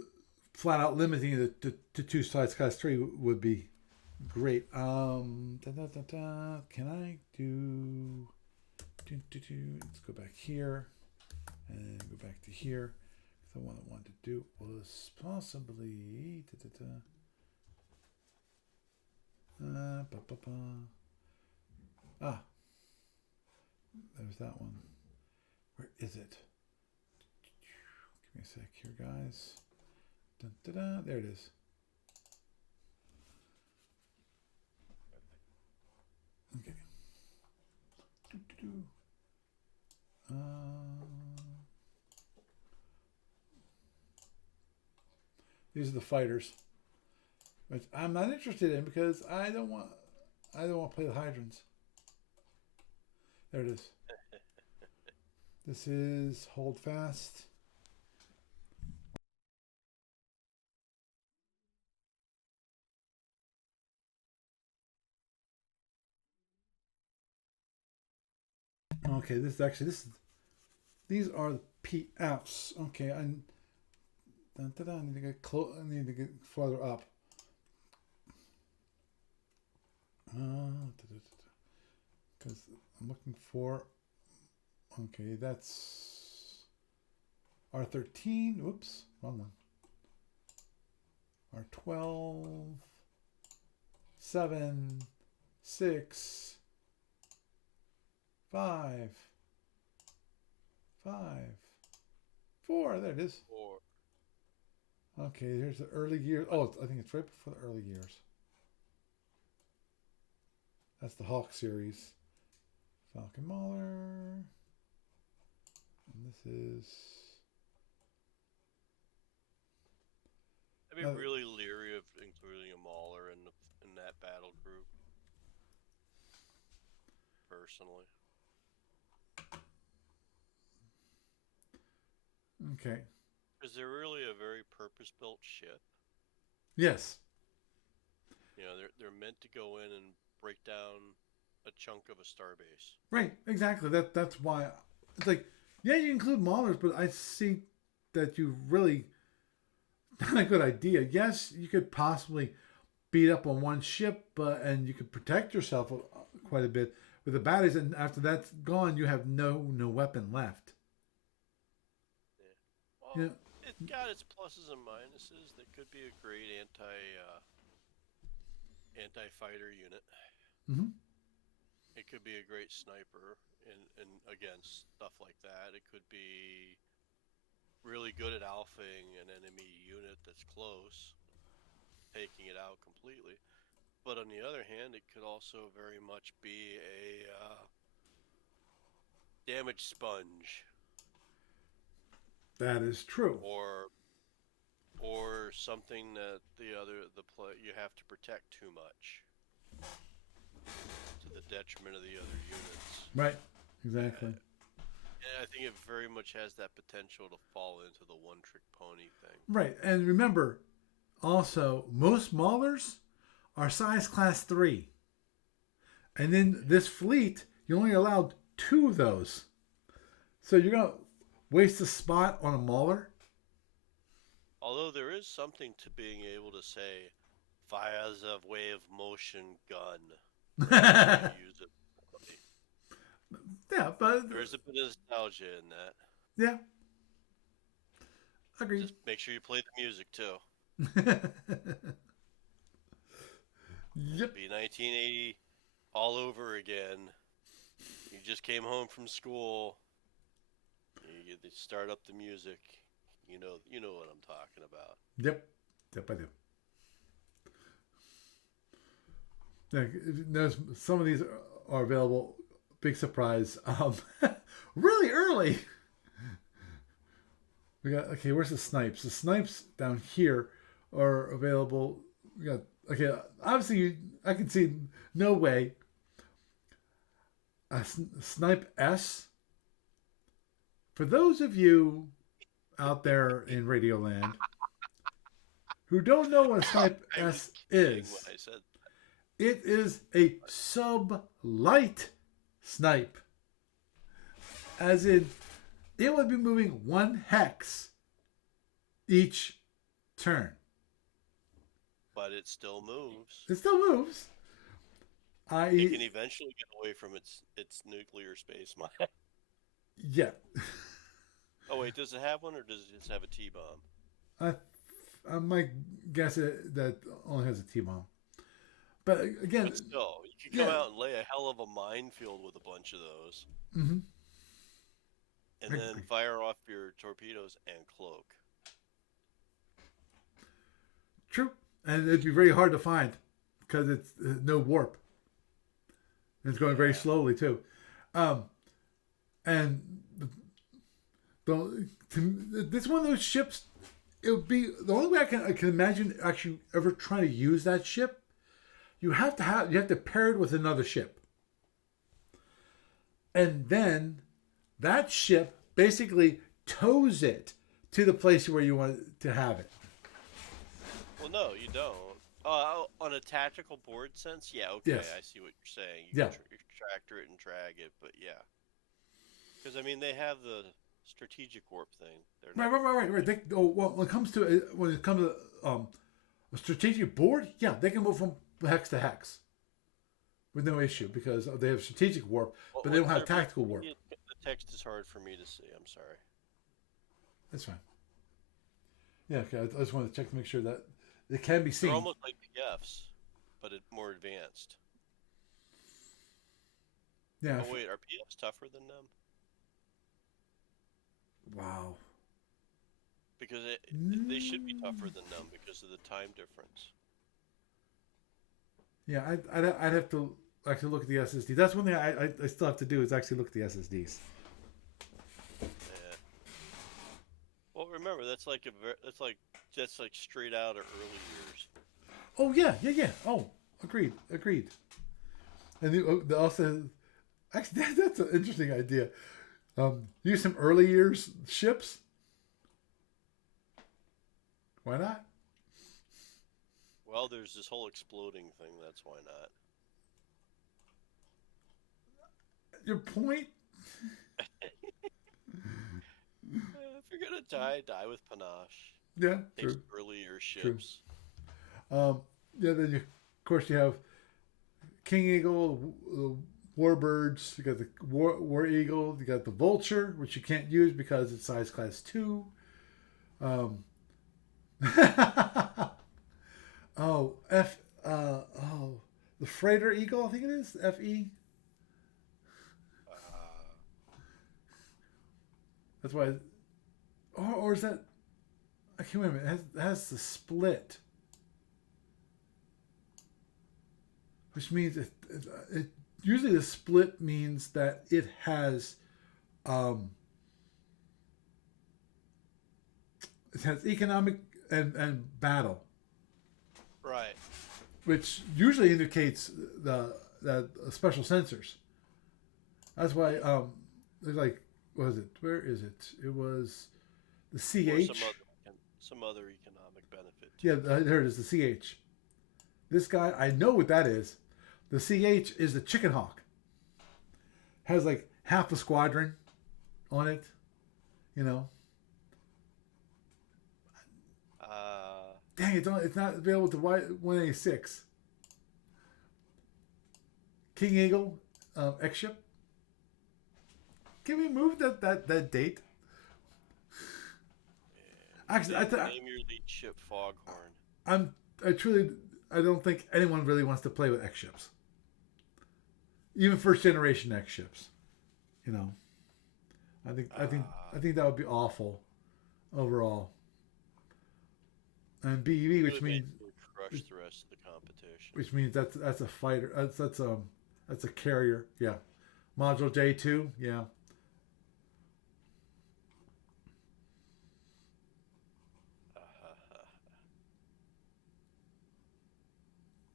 flat out limiting it to 2 sides class 3 would be great. Can I do? Let's go back here and go back to here. The one I wanted to do was possibly there's that one. Where is it? Give me a sec here, guys. There it is. Okay. These are the fighters, which I'm not interested in because I don't want to play the hydrants. There it is. This is hold fast. Okay, these are the PFs. Okay, I need to get close. I need to get further up. Because I'm looking for. Okay, that's R13. Oops, wrong one. R12. 7. 6. 5. 4. There it is. 4. Okay, here's the early years. Oh, I think it's right before the early years. That's the Hawk series. Falcon Mauler. And this is... I'd be really leery of including a Mauler in that battle group. Personally. Okay. Is there really a very purpose-built ship? Yes. You know, they're meant to go in and break down a chunk of a starbase. Right, exactly. That's why it's like, yeah, you include Maulers, but I see that you really not a good idea. Yes, you could possibly beat up on one ship, and you could protect yourself quite a bit with the batteries, and after that's gone, you have no weapon left. Yeah. Well, Yeah. it's got its pluses and minuses. That could be a great anti-fighter unit. Mm-hmm. It could be a great sniper in against stuff like that. It could be really good at alphaing an enemy unit that's close, taking it out completely. But on the other hand, it could also very much be a damage sponge. That is true. Or something that you have to protect too much to the detriment of the other units. Right. Exactly. And I think it very much has that potential to fall into the one-trick pony thing. Right. And remember, also, most Maulers are size class 3. And in this fleet, you're only allowed 2 of those. So you're going to waste a spot on a Mauler? Although there is something to being able to say, fires of wave motion gun. Use it. Yeah, but... There's a bit of nostalgia in that. Yeah. Agreed. Just make sure you play the music, too. Yep. Be 1980 all over again. You just came home from school. You start up the music. You know what I'm talking about. Yep. Yep, I do. Yeah, some of these are available. Big surprise. Really early. We got, okay, where's the snipes? The snipes down here are available. We got, okay, obviously I can see no way. A Snipe S. For those of you out there in Radioland who don't know what a Snipe S is, when I said it is a sub-light snipe. As in, it would be moving 1 hex each turn. But it still moves. It still moves. It can eventually get away from its nuclear space mine. Yeah. Oh wait, does it have one, or does it just have a T-bomb? I might guess that only has a T-bomb. But again, but still, you could go out and lay a hell of a minefield with a bunch of those. Mm-hmm. And then fire off your torpedoes and cloak. True. And it'd be very hard to find because it's no warp. And it's going very slowly too. And this one of those ships, it would be the only way I can imagine actually ever trying to use that ship. You have to pair it with another ship. And then that ship basically tows it to the place where you want to have it. Well, no, you don't. On a tactical board sense, yeah, okay, yes. I see what you're saying. You can tractor it and drag it, but yeah. Because, I mean, they have the strategic warp thing. Right. When it comes to a strategic board, yeah, they can move from hex to hex with no issue because they have strategic warp, but they don't have tactical warp. The text is hard for me to see. I'm sorry. That's fine. Yeah, okay. I just wanted to check to make sure that it can be seen. They're almost like PFs, but more advanced. Yeah. Oh wait, are PFs tougher than them? Wow. Because they should be tougher than them because of the time difference. Yeah, I'd have to actually look at the SSD. That's one thing I still have to do is actually look at the SSDs. Yeah. Well, remember that's like straight out of early years. Oh yeah. Oh, agreed. And also, actually, that's an interesting idea. Use some early years ships. Why not? Well, there's this whole exploding thing. That's why not. Your point? If you're gonna die, die with panache. Yeah, Take true. earlier True. ships. Yeah, then of course you have King Eagle, Warbirds. You got the War Eagle. You got the Vulture, which you can't use because it's size class 2. Um, oh, the Freighter Eagle, I think it is FE. Uh, That's why, or is that? I can't remember. It has the split, which means it usually the split means that it has um, economic and battle, right. which usually indicates the special sensors. That's why there's like, what is it? Where is it? It was the Or CH. some other economic benefit Yeah, too. there it is. The CH. This guy, I know what that is. The CH is the Chicken Hawk. Has like half a squadron on it. You know. Dang, it's not available to 186. King Eagle, X ship. Can we move that date? Actually, Name your lead ship Foghorn. I truly I don't think anyone really wants to play with X ships. Even first generation X ships. You know. I think that would be awful overall. And BEV, It would basically crush the rest of the competition. which means that's a fighter. That's a carrier. Yeah. Module J2. Yeah.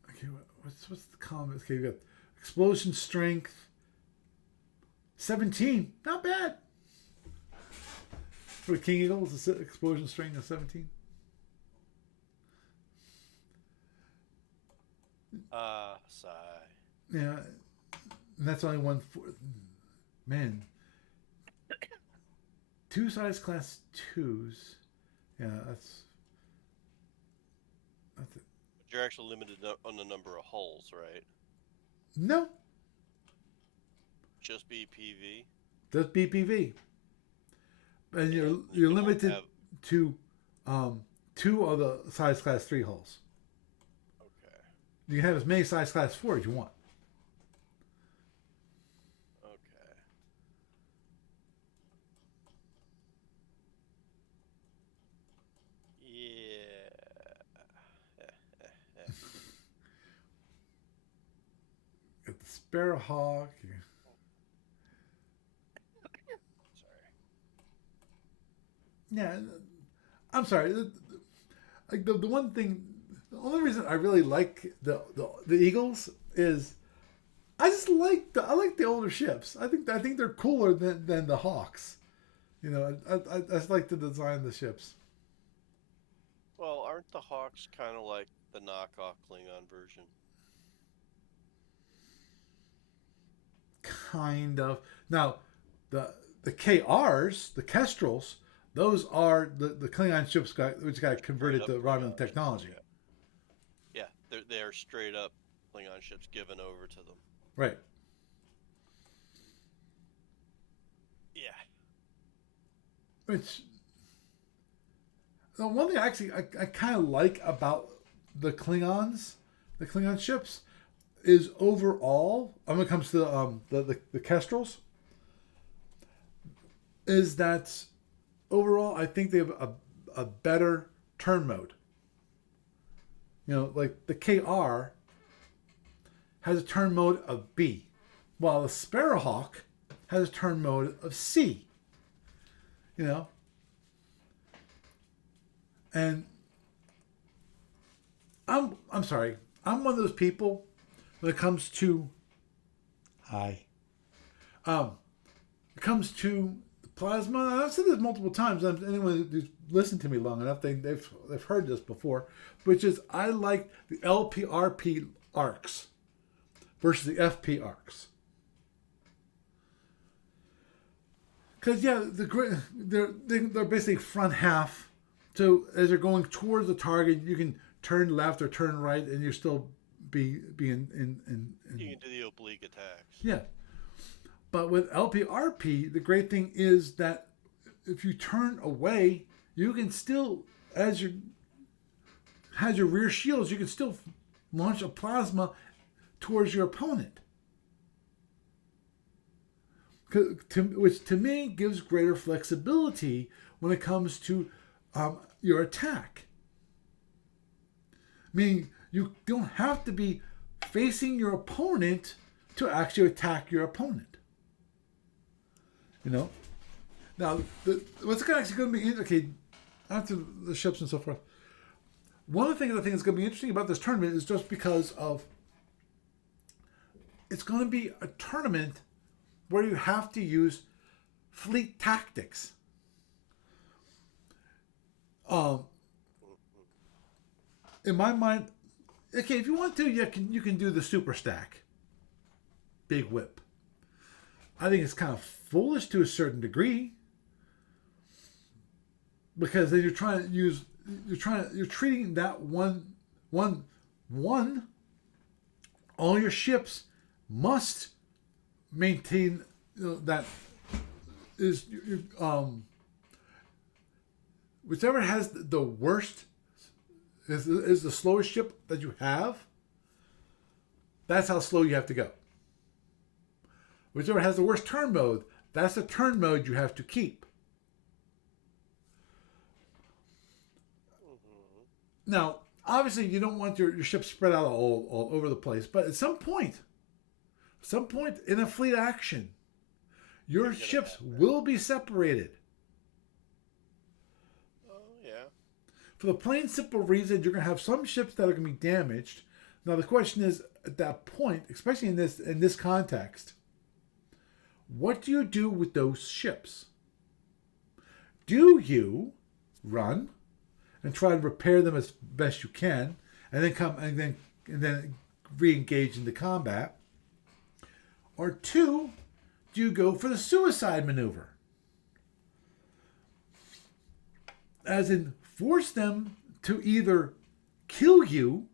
Okay. What's the comments? Okay, you got explosion strength 17. Not bad. For King Eagle, it's explosion strength of 17. Sigh. Yeah, and that's only one. Man, 2 size class 2s. Yeah, that's it. But you're actually limited on the number of hulls, right? No, Just BPV. that's BPV, and you're You don't limited have. to 2 of the size class 3 hulls. Okay. You can have as many size class 4 as you want. Okay. Yeah. Got the Sparrowhawk. Sorry. Yeah, I'm sorry. Like the one thing, the only reason I really like the Eagles is I like the older ships. I think they're cooler than the Hawks. You know, I just like the design of the ships. Well, aren't the Hawks kind of like the knockoff Klingon version? Kind of. Now, the KRs, the Kestrels, those are the Klingon ships which got converted to Romulan technology. Yeah, they're straight up Klingon ships given over to them. Right. Yeah. Which the one thing I kind of like about the Klingon ships, is overall, when it comes to the Kestrels, is that overall I think they have a better turn mode. You know, like the KR has a turn mode of B, while the Sparrowhawk has a turn mode of C. You know? And I'm sorry. I'm one of those people when it comes to it comes to plasma. And I've said this multiple times. Anyone who's listened to me long enough, they've heard this before, which is I like the LPRP arcs versus the FP arcs. Because they're basically front half. So as you're going towards the target, you can turn left or turn right, and you're still be in. You can do the oblique attacks. Yeah. But with LPRP, the great thing is that if you turn away, you can still, as your rear shields, you can still launch a plasma towards your opponent. Which to me gives greater flexibility when it comes to your attack. Meaning you don't have to be facing your opponent to actually attack your opponent. You know? Now, what's actually going to be... Okay, after the ships and so forth, one of the things I think is going to be interesting about this tournament is just because of... It's going to be a tournament where you have to use fleet tactics. In my mind, okay, if you want to, you can do the super stack, big whip. I think it's kind of foolish to a certain degree because then you're treating that one. All your ships must maintain that is whichever has the worst is the slowest ship that you have. That's how slow you have to go. Whichever has the worst turn mode, that's the turn mode you have to keep. Mm-hmm. Now, obviously, you don't want your ship spread out all over the place, but at some point in a fleet action, your ships will be separated. Oh, yeah. For the plain simple reason, you're going to have some ships that are going to be damaged. Now, the question is, at that point, especially in this context, what do you do with those ships? Do you run and try to repair them as best you can, and then re-engage into combat? Or two, do you go for the suicide maneuver? As in, force them to either kill you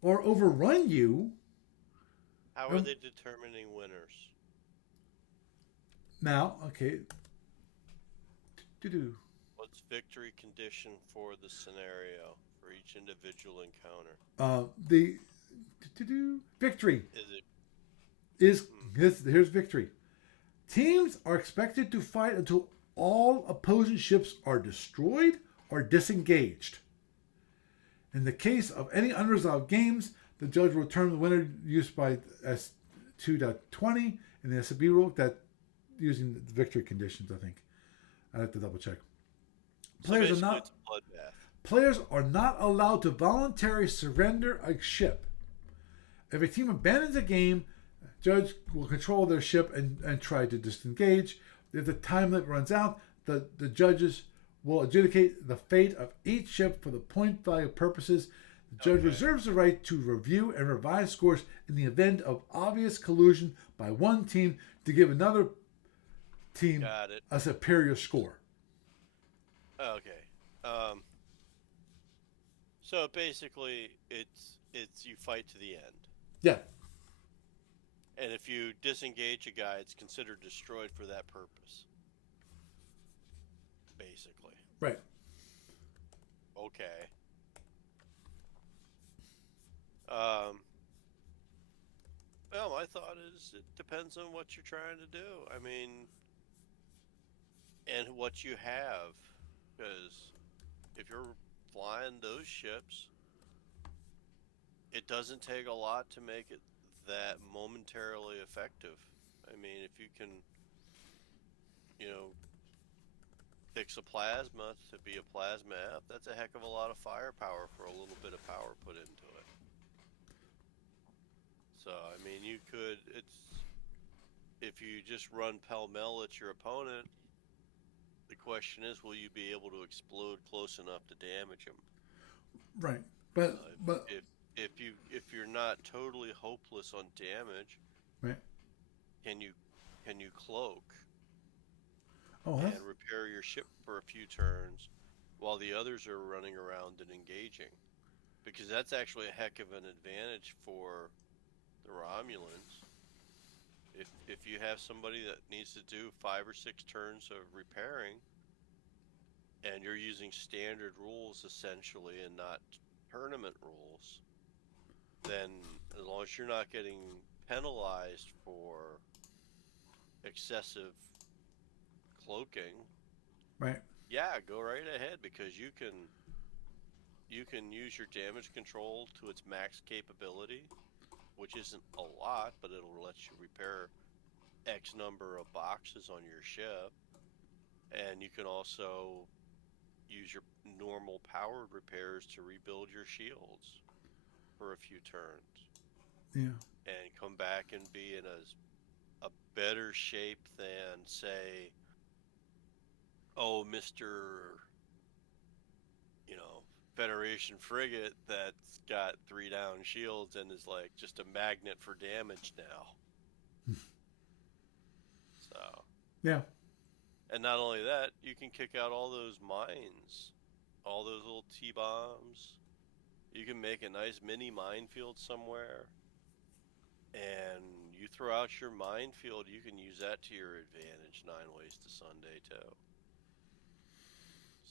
or overrun you. How are they determining winners? Now, okay. What's victory condition for the scenario for each individual encounter? The victory is here's victory. Teams are expected to fight until all opposing ships are destroyed or disengaged. In the case of any unresolved games, the judge will determine the winner used by S2.20 in the SFB rule that using the victory conditions, I think. I have to double check. Players are not allowed to voluntarily surrender a ship. If a team abandons a game, judge will control their ship and try to disengage. If the time limit runs out, the judges will adjudicate the fate of each ship for the point value purposes. The judge reserves the right to review and revise scores in the event of obvious collusion by one team to give another team a superior score. Okay. So basically, it's you fight to the end. Yeah. And if you disengage a guy, it's considered destroyed for that purpose. Basically. Right. Okay. Well, my thought is it depends on what you're trying to do. I mean, and what you have. Because if you're flying those ships, it doesn't take a lot to make it that momentarily effective. I mean, if you can, you know, fix a plasma to be a plasma F, that's a heck of a lot of firepower for a little bit of power put into it. So, I mean, you could, if you just run pell-mell at your opponent, the question is, will you be able to explode close enough to damage him? Right. But If you're not totally hopeless on damage, right. can you cloak Oh, and repair your ship for a few turns while the others are running around and engaging? Because that's actually a heck of an advantage for the Romulans. If you have somebody that needs to do 5 or 6 turns of repairing, and you're using standard rules essentially and not tournament rules, then as long as you're not getting penalized for excessive cloaking, right. yeah, go right ahead, because you can use your damage control to its max capability, which isn't a lot, but it'll let you repair X number of boxes on your ship. And you can also use your normal powered repairs to rebuild your shields for a few turns. Yeah. And come back and be in a better shape than, say, Mr. Federation frigate that's got 3 down shields and is like just a magnet for damage now. So. Yeah. And not only that, you can kick out all those mines, all those little T-bombs. You can make a nice mini minefield somewhere, and you throw out your minefield, you can use that to your advantage 9 ways to Sunday too.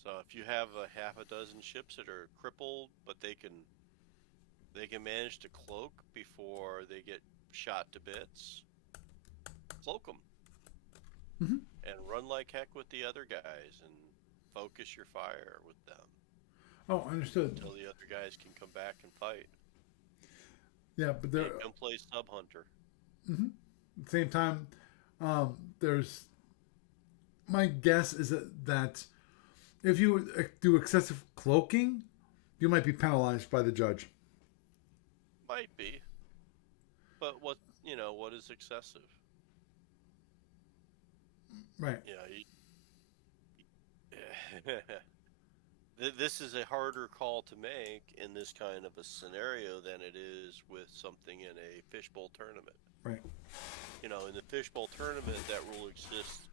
So if you have a half a dozen ships that are crippled, but they can manage to cloak before they get shot to bits, cloak them. Mm-hmm. And run like heck with the other guys and focus your fire with them. Oh, understood. Until the other guys can come back and fight. Yeah, but there. Come play Sub Hunter. Mm-hmm. At the same time, there's. My guess is that if you do excessive cloaking, you might be penalized by the judge. Might be, but what is excessive? Right. This is a harder call to make in this kind of a scenario than it is with something in a fishbowl tournament. Right. In the fishbowl tournament, that rule exists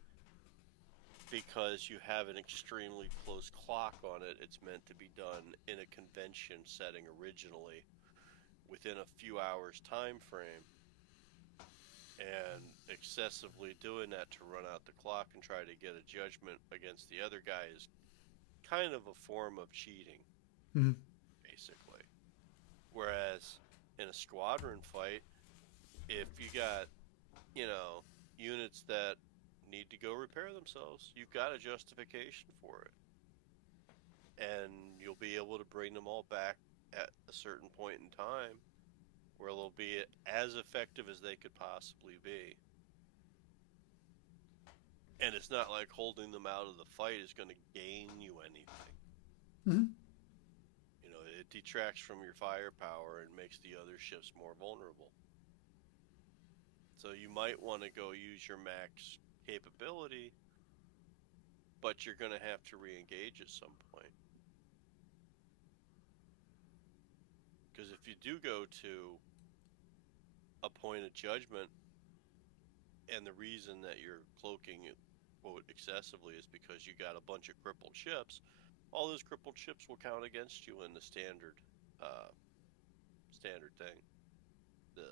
because you have an extremely close clock on it. It's meant to be done in a convention setting originally within a few hours time frame. And excessively doing that to run out the clock and try to get a judgment against the other guy is kind of a form of cheating, Mm-hmm. basically. Whereas in a squadron fight, if you got, units that need to go repair themselves, you've got a justification for it. And you'll be able to bring them all back at a certain point in time where they'll be as effective as they could possibly be. And it's not like holding them out of the fight is going to gain you anything. Mm-hmm. It detracts from your firepower and makes the other ships more vulnerable. So you might want to go use your max capability, but you're going to have to re-engage at some point. Because if you do go to a point of judgment, and the reason that you're cloaking it, quote, excessively is because you got a bunch of crippled ships, all those crippled ships will count against you in the standard thing. The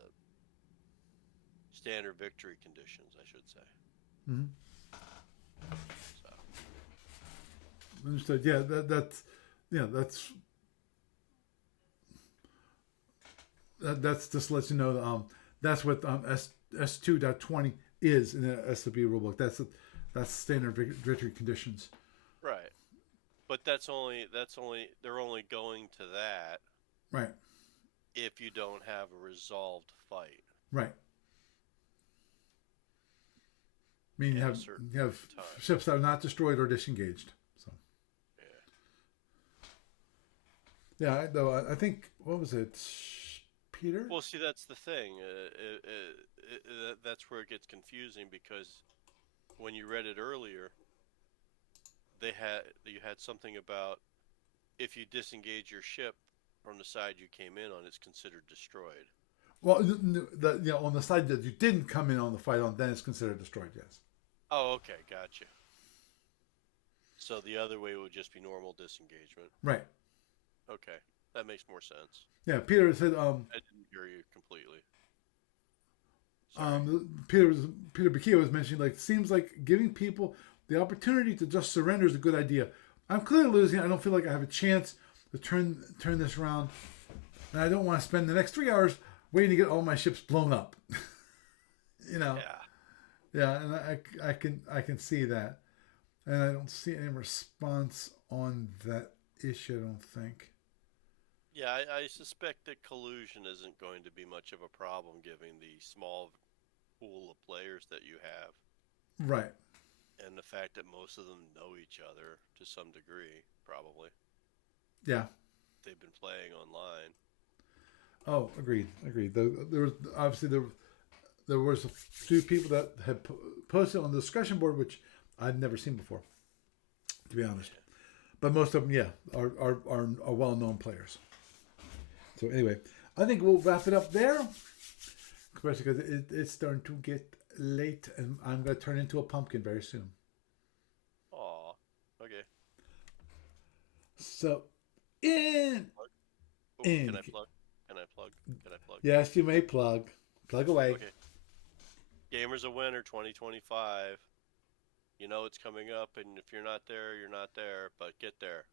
standard victory conditions, I should say. Mm-hmm. So. Understood. Yeah, that's just to let you know. That's what S2.20 is in the SFB rulebook. That's standard victory conditions. Right, but they're only going to that. Right. If you don't have a resolved fight. Right. I mean, at a you certain have time. ships that are not destroyed or disengaged. So Yeah. yeah, though I think what was it, Peter? Well, see, that's the thing. That's where it gets confusing because when you read it earlier, you had something about if you disengage your ship from the side you came in on, it's considered destroyed. Well, on the side that you didn't come in on the fight on, then it's considered destroyed. Yes. Oh, okay, gotcha. So the other way would just be normal disengagement. Right. Okay, that makes more sense. Yeah. Peter said. I didn't hear you completely. Sorry. Peter Bakia was mentioning, like, seems like giving people the opportunity to just surrender is a good idea. I'm clearly losing. I don't feel like I have a chance to turn this around, and I don't want to spend the next 3 hours waiting to get all my ships blown up. Yeah. Yeah, and I can see that, and I don't see any response on that issue. I don't think. Yeah, I suspect that collusion isn't going to be much of a problem given the small pool of players that you have. Right. And the fact that most of them know each other to some degree, probably. Yeah. They've been playing online. Oh, agreed. There was obviously there was a few people that had posted on the discussion board, which I'd never seen before, to be honest. But most of them, yeah, are well-known players. So anyway, I think we'll wrap it up there, especially because it's starting to get late, and I'm going to turn into a pumpkin very soon. Aw, okay. So, Can I plug? Can I plug? Yes, you may plug. Plug away. Okay. Gamers a Winner 2025. You know it's coming up, and if you're not there, you're not there, but get there.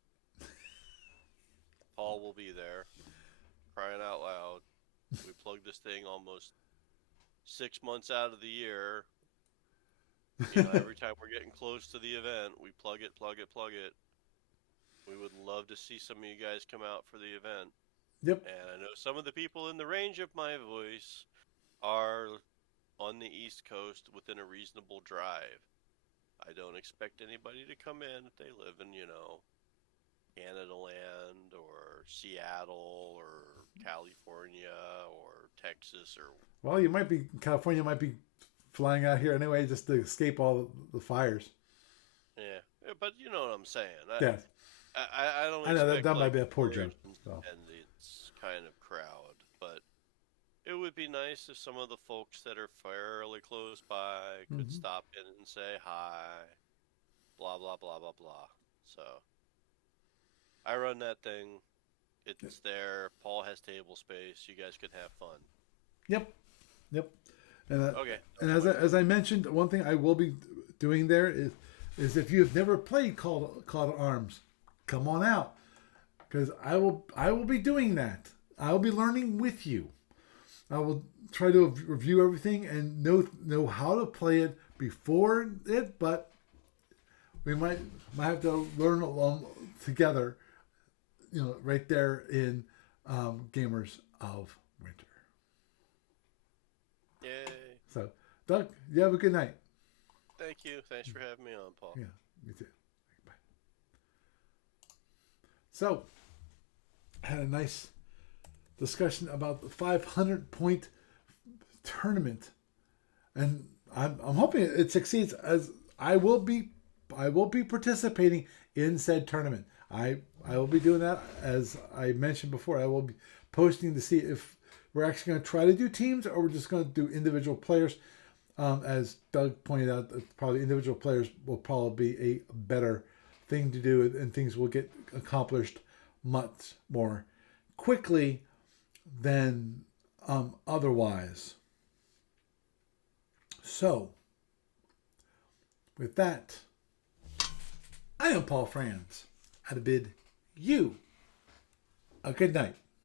Paul will be there. Crying out loud. We plug this thing almost 6 months out of the year. Every time we're getting close to the event, we plug it. We would love to see some of you guys come out for the event. Yep. And I know some of the people in the range of my voice are on the East Coast within a reasonable drive. I don't expect anybody to come in if they live in, Canada land or Seattle or California or Texas or... Well, California might be flying out here anyway just to escape all the fires. Yeah, but you know what I'm saying. Yeah. I don't I know expect, that might be a poor joke. So. And it's kind of crowd, but it would be nice if some of the folks that are fairly close by could stop in and say hi, blah, blah, blah, blah, blah. So I run that thing. It's there. Paul has table space. You guys can have fun. Yep. And Okay. And as I mentioned, one thing I will be doing there is if you've never played Call to Arms, come on out, because I will be doing that. I will be learning with you. I will try to review everything and know how to play it before it, but we might have to learn along together. Right there in Gamers of Winter. Yay. So, Doug, you have a good night. Thank you. Thanks for having me on, Paul. Yeah, me too. Bye. So, I had a nice discussion about the 500-point tournament, and I'm hoping it succeeds, as I will be participating in said tournament. I will be doing that, as I mentioned before. I will be posting to see if we're actually going to try to do teams or we're just going to do individual players. As Doug pointed out, probably individual players will probably be a better thing to do, and things will get accomplished much more quickly than otherwise. So, with that, I am Paul Franz. I bid you a good night.